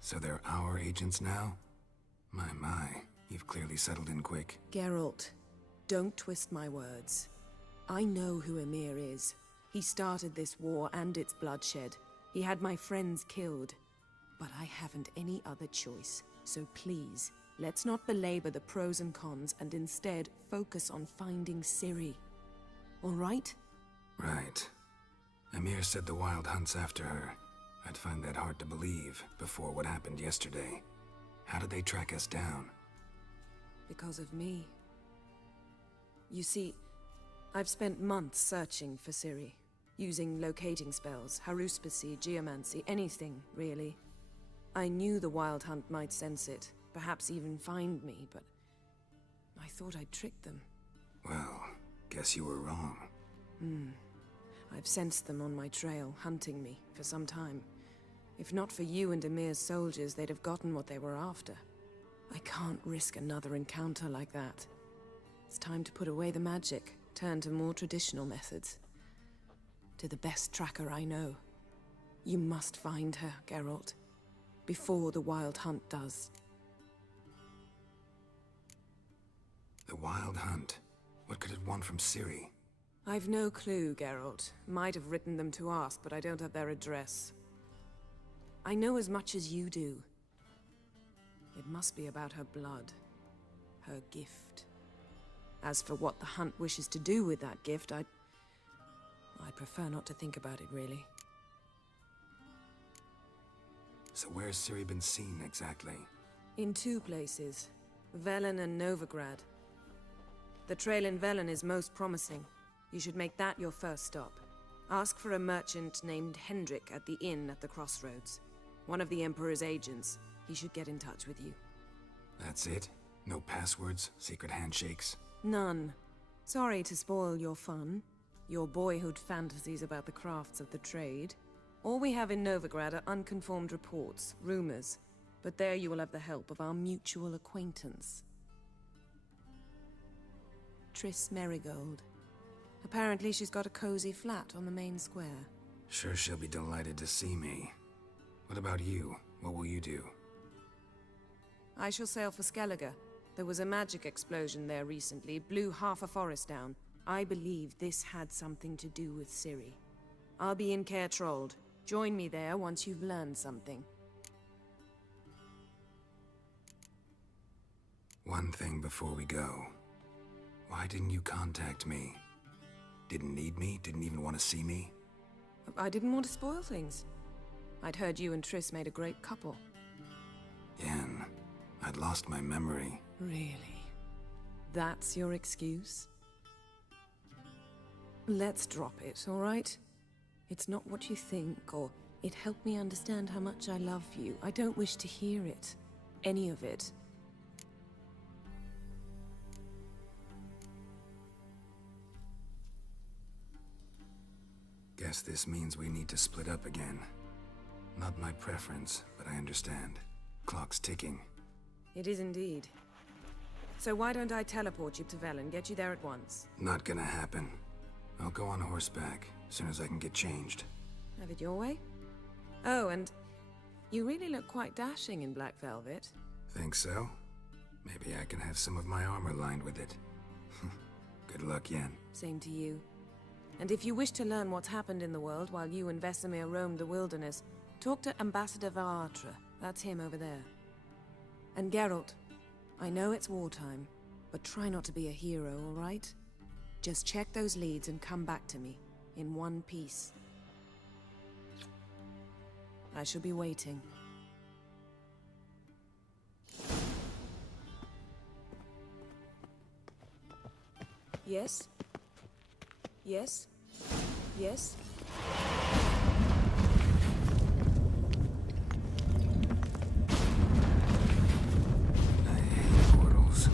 So they're our agents now? My, you've clearly settled in quick. Geralt, don't twist my words. I know who Emir is. He started this war and its bloodshed. He had my friends killed. But I haven't any other choice. So please, let's not belabor the pros and cons and instead focus on finding Ciri. All right? Right. Emir said the Wild Hunt's after her. I'd find that hard to believe before what happened yesterday. How did they track us down? Because of me. You see, I've spent months searching for Ciri, using locating spells, haruspicy, geomancy, anything, really. I knew the Wild Hunt might sense it, perhaps even find me, but I thought I'd tricked them. Well, guess you were wrong. I've sensed them on my trail, hunting me, for some time. If not for you and Emir's soldiers, they'd have gotten what they were after. I can't risk another encounter like that. It's time to put away the magic, turn to more traditional methods. To the best tracker I know. You must find her, Geralt. Before the Wild Hunt does. The Wild Hunt? What could it want from Ciri? I've no clue, Geralt. Might have written them to ask, but I don't have their address. I know as much as you do. It must be about her blood. Her gift. As for what the Hunt wishes to do with that gift, I'd prefer not to think about it, really. So where's Ciri been seen, exactly? In two places. Velen and Novigrad. The trail in Velen is most promising. You should make that your first stop. Ask for a merchant named Hendrik at the inn at the crossroads. One of the Emperor's agents. He should get in touch with you. That's it? No passwords? Secret handshakes? None. Sorry to spoil your fun. Your boyhood fantasies about the crafts of the trade. All we have in Novigrad are unconfirmed reports, rumors. But there you will have the help of our mutual acquaintance. Triss Merigold. Apparently she's got a cozy flat on the main square. Sure she'll be delighted to see me. What about you? What will you do? I shall sail for Skellige. There was a magic explosion there recently, blew half a forest down. I believe this had something to do with Ciri. I'll be in Caer Trold. Join me there once you've learned something. One thing before we go. Why didn't you contact me? Didn't need me? Didn't even want to see me? I didn't want to spoil things. I'd heard you and Triss made a great couple. Yen, I'd lost my memory. Really? That's your excuse? Let's drop it, all right? It's not what you think, or it helped me understand how much I love you. I don't wish to hear it. Any of it. Guess this means we need to split up again. Not my preference, but I understand. Clock's ticking. It is indeed. So why don't I teleport you to Velen, get you there at once? Not gonna happen. I'll go on horseback, as soon as I can get changed. Have it your way? Oh, and you really look quite dashing in black velvet. Think so? Maybe I can have some of my armor lined with it. Good luck, Yen. Same to you. And if you wish to learn what's happened in the world while you and Vesemir roamed the wilderness, talk to Ambassador Varatra. That's him over there. And Geralt, I know it's wartime, but try not to be a hero, all right? Just check those leads and come back to me, in one piece. I shall be waiting. Yes? Yes? Yes? Portals.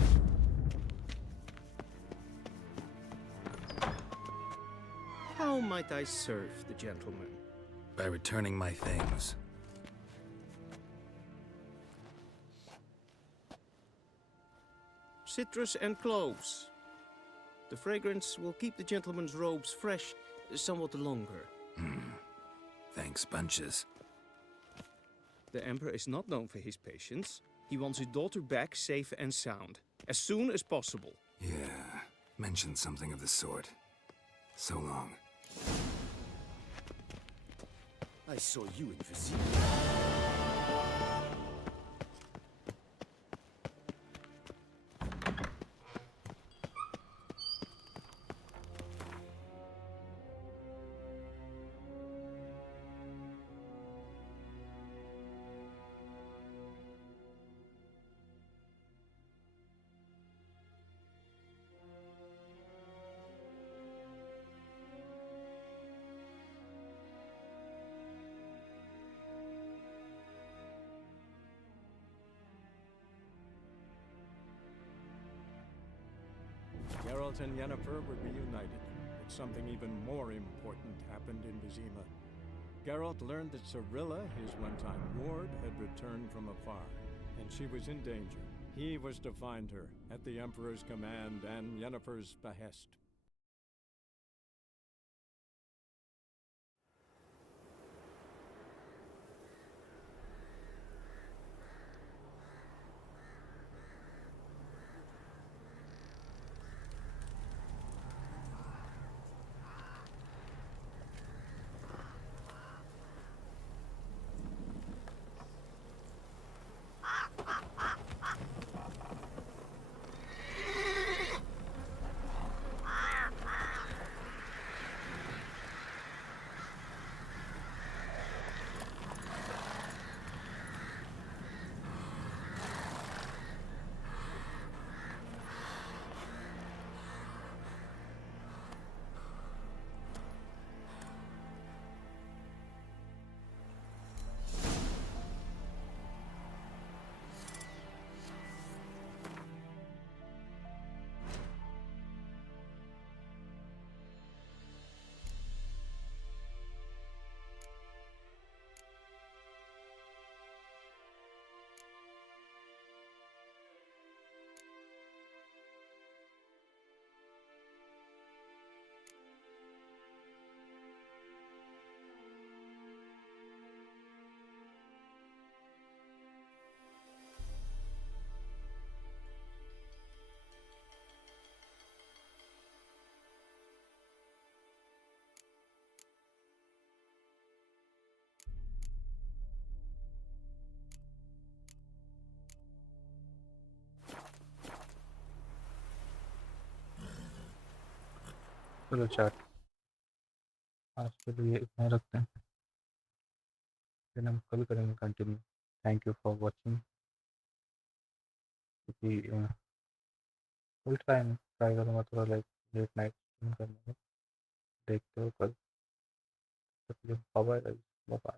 How might I serve the gentleman? By returning my things. Citrus and cloves. The fragrance will keep the gentleman's robes fresh somewhat longer. Thanks, bunches. The Emperor is not known for his patience. He wants his daughter back safe and sound, as soon as possible. Yeah, mentioned something of the sort. So long. I saw you in Vizima. Geralt and Yennefer were reunited, but something even more important happened in Vizima. Geralt learned that Cirilla, his one-time ward, had returned from afar, and she was in danger. He was to find her, at the Emperor's command and Yennefer's behest. चलो chat आज के लिए इतना रखते हैं, फिर हम कल करेंगे continue. Thank you for watching. क्योंकि फुल टाइम ट्राई करूँगा थोड़ा लाइक लेट नाइट करने में. देखते हो कल. Bye bye.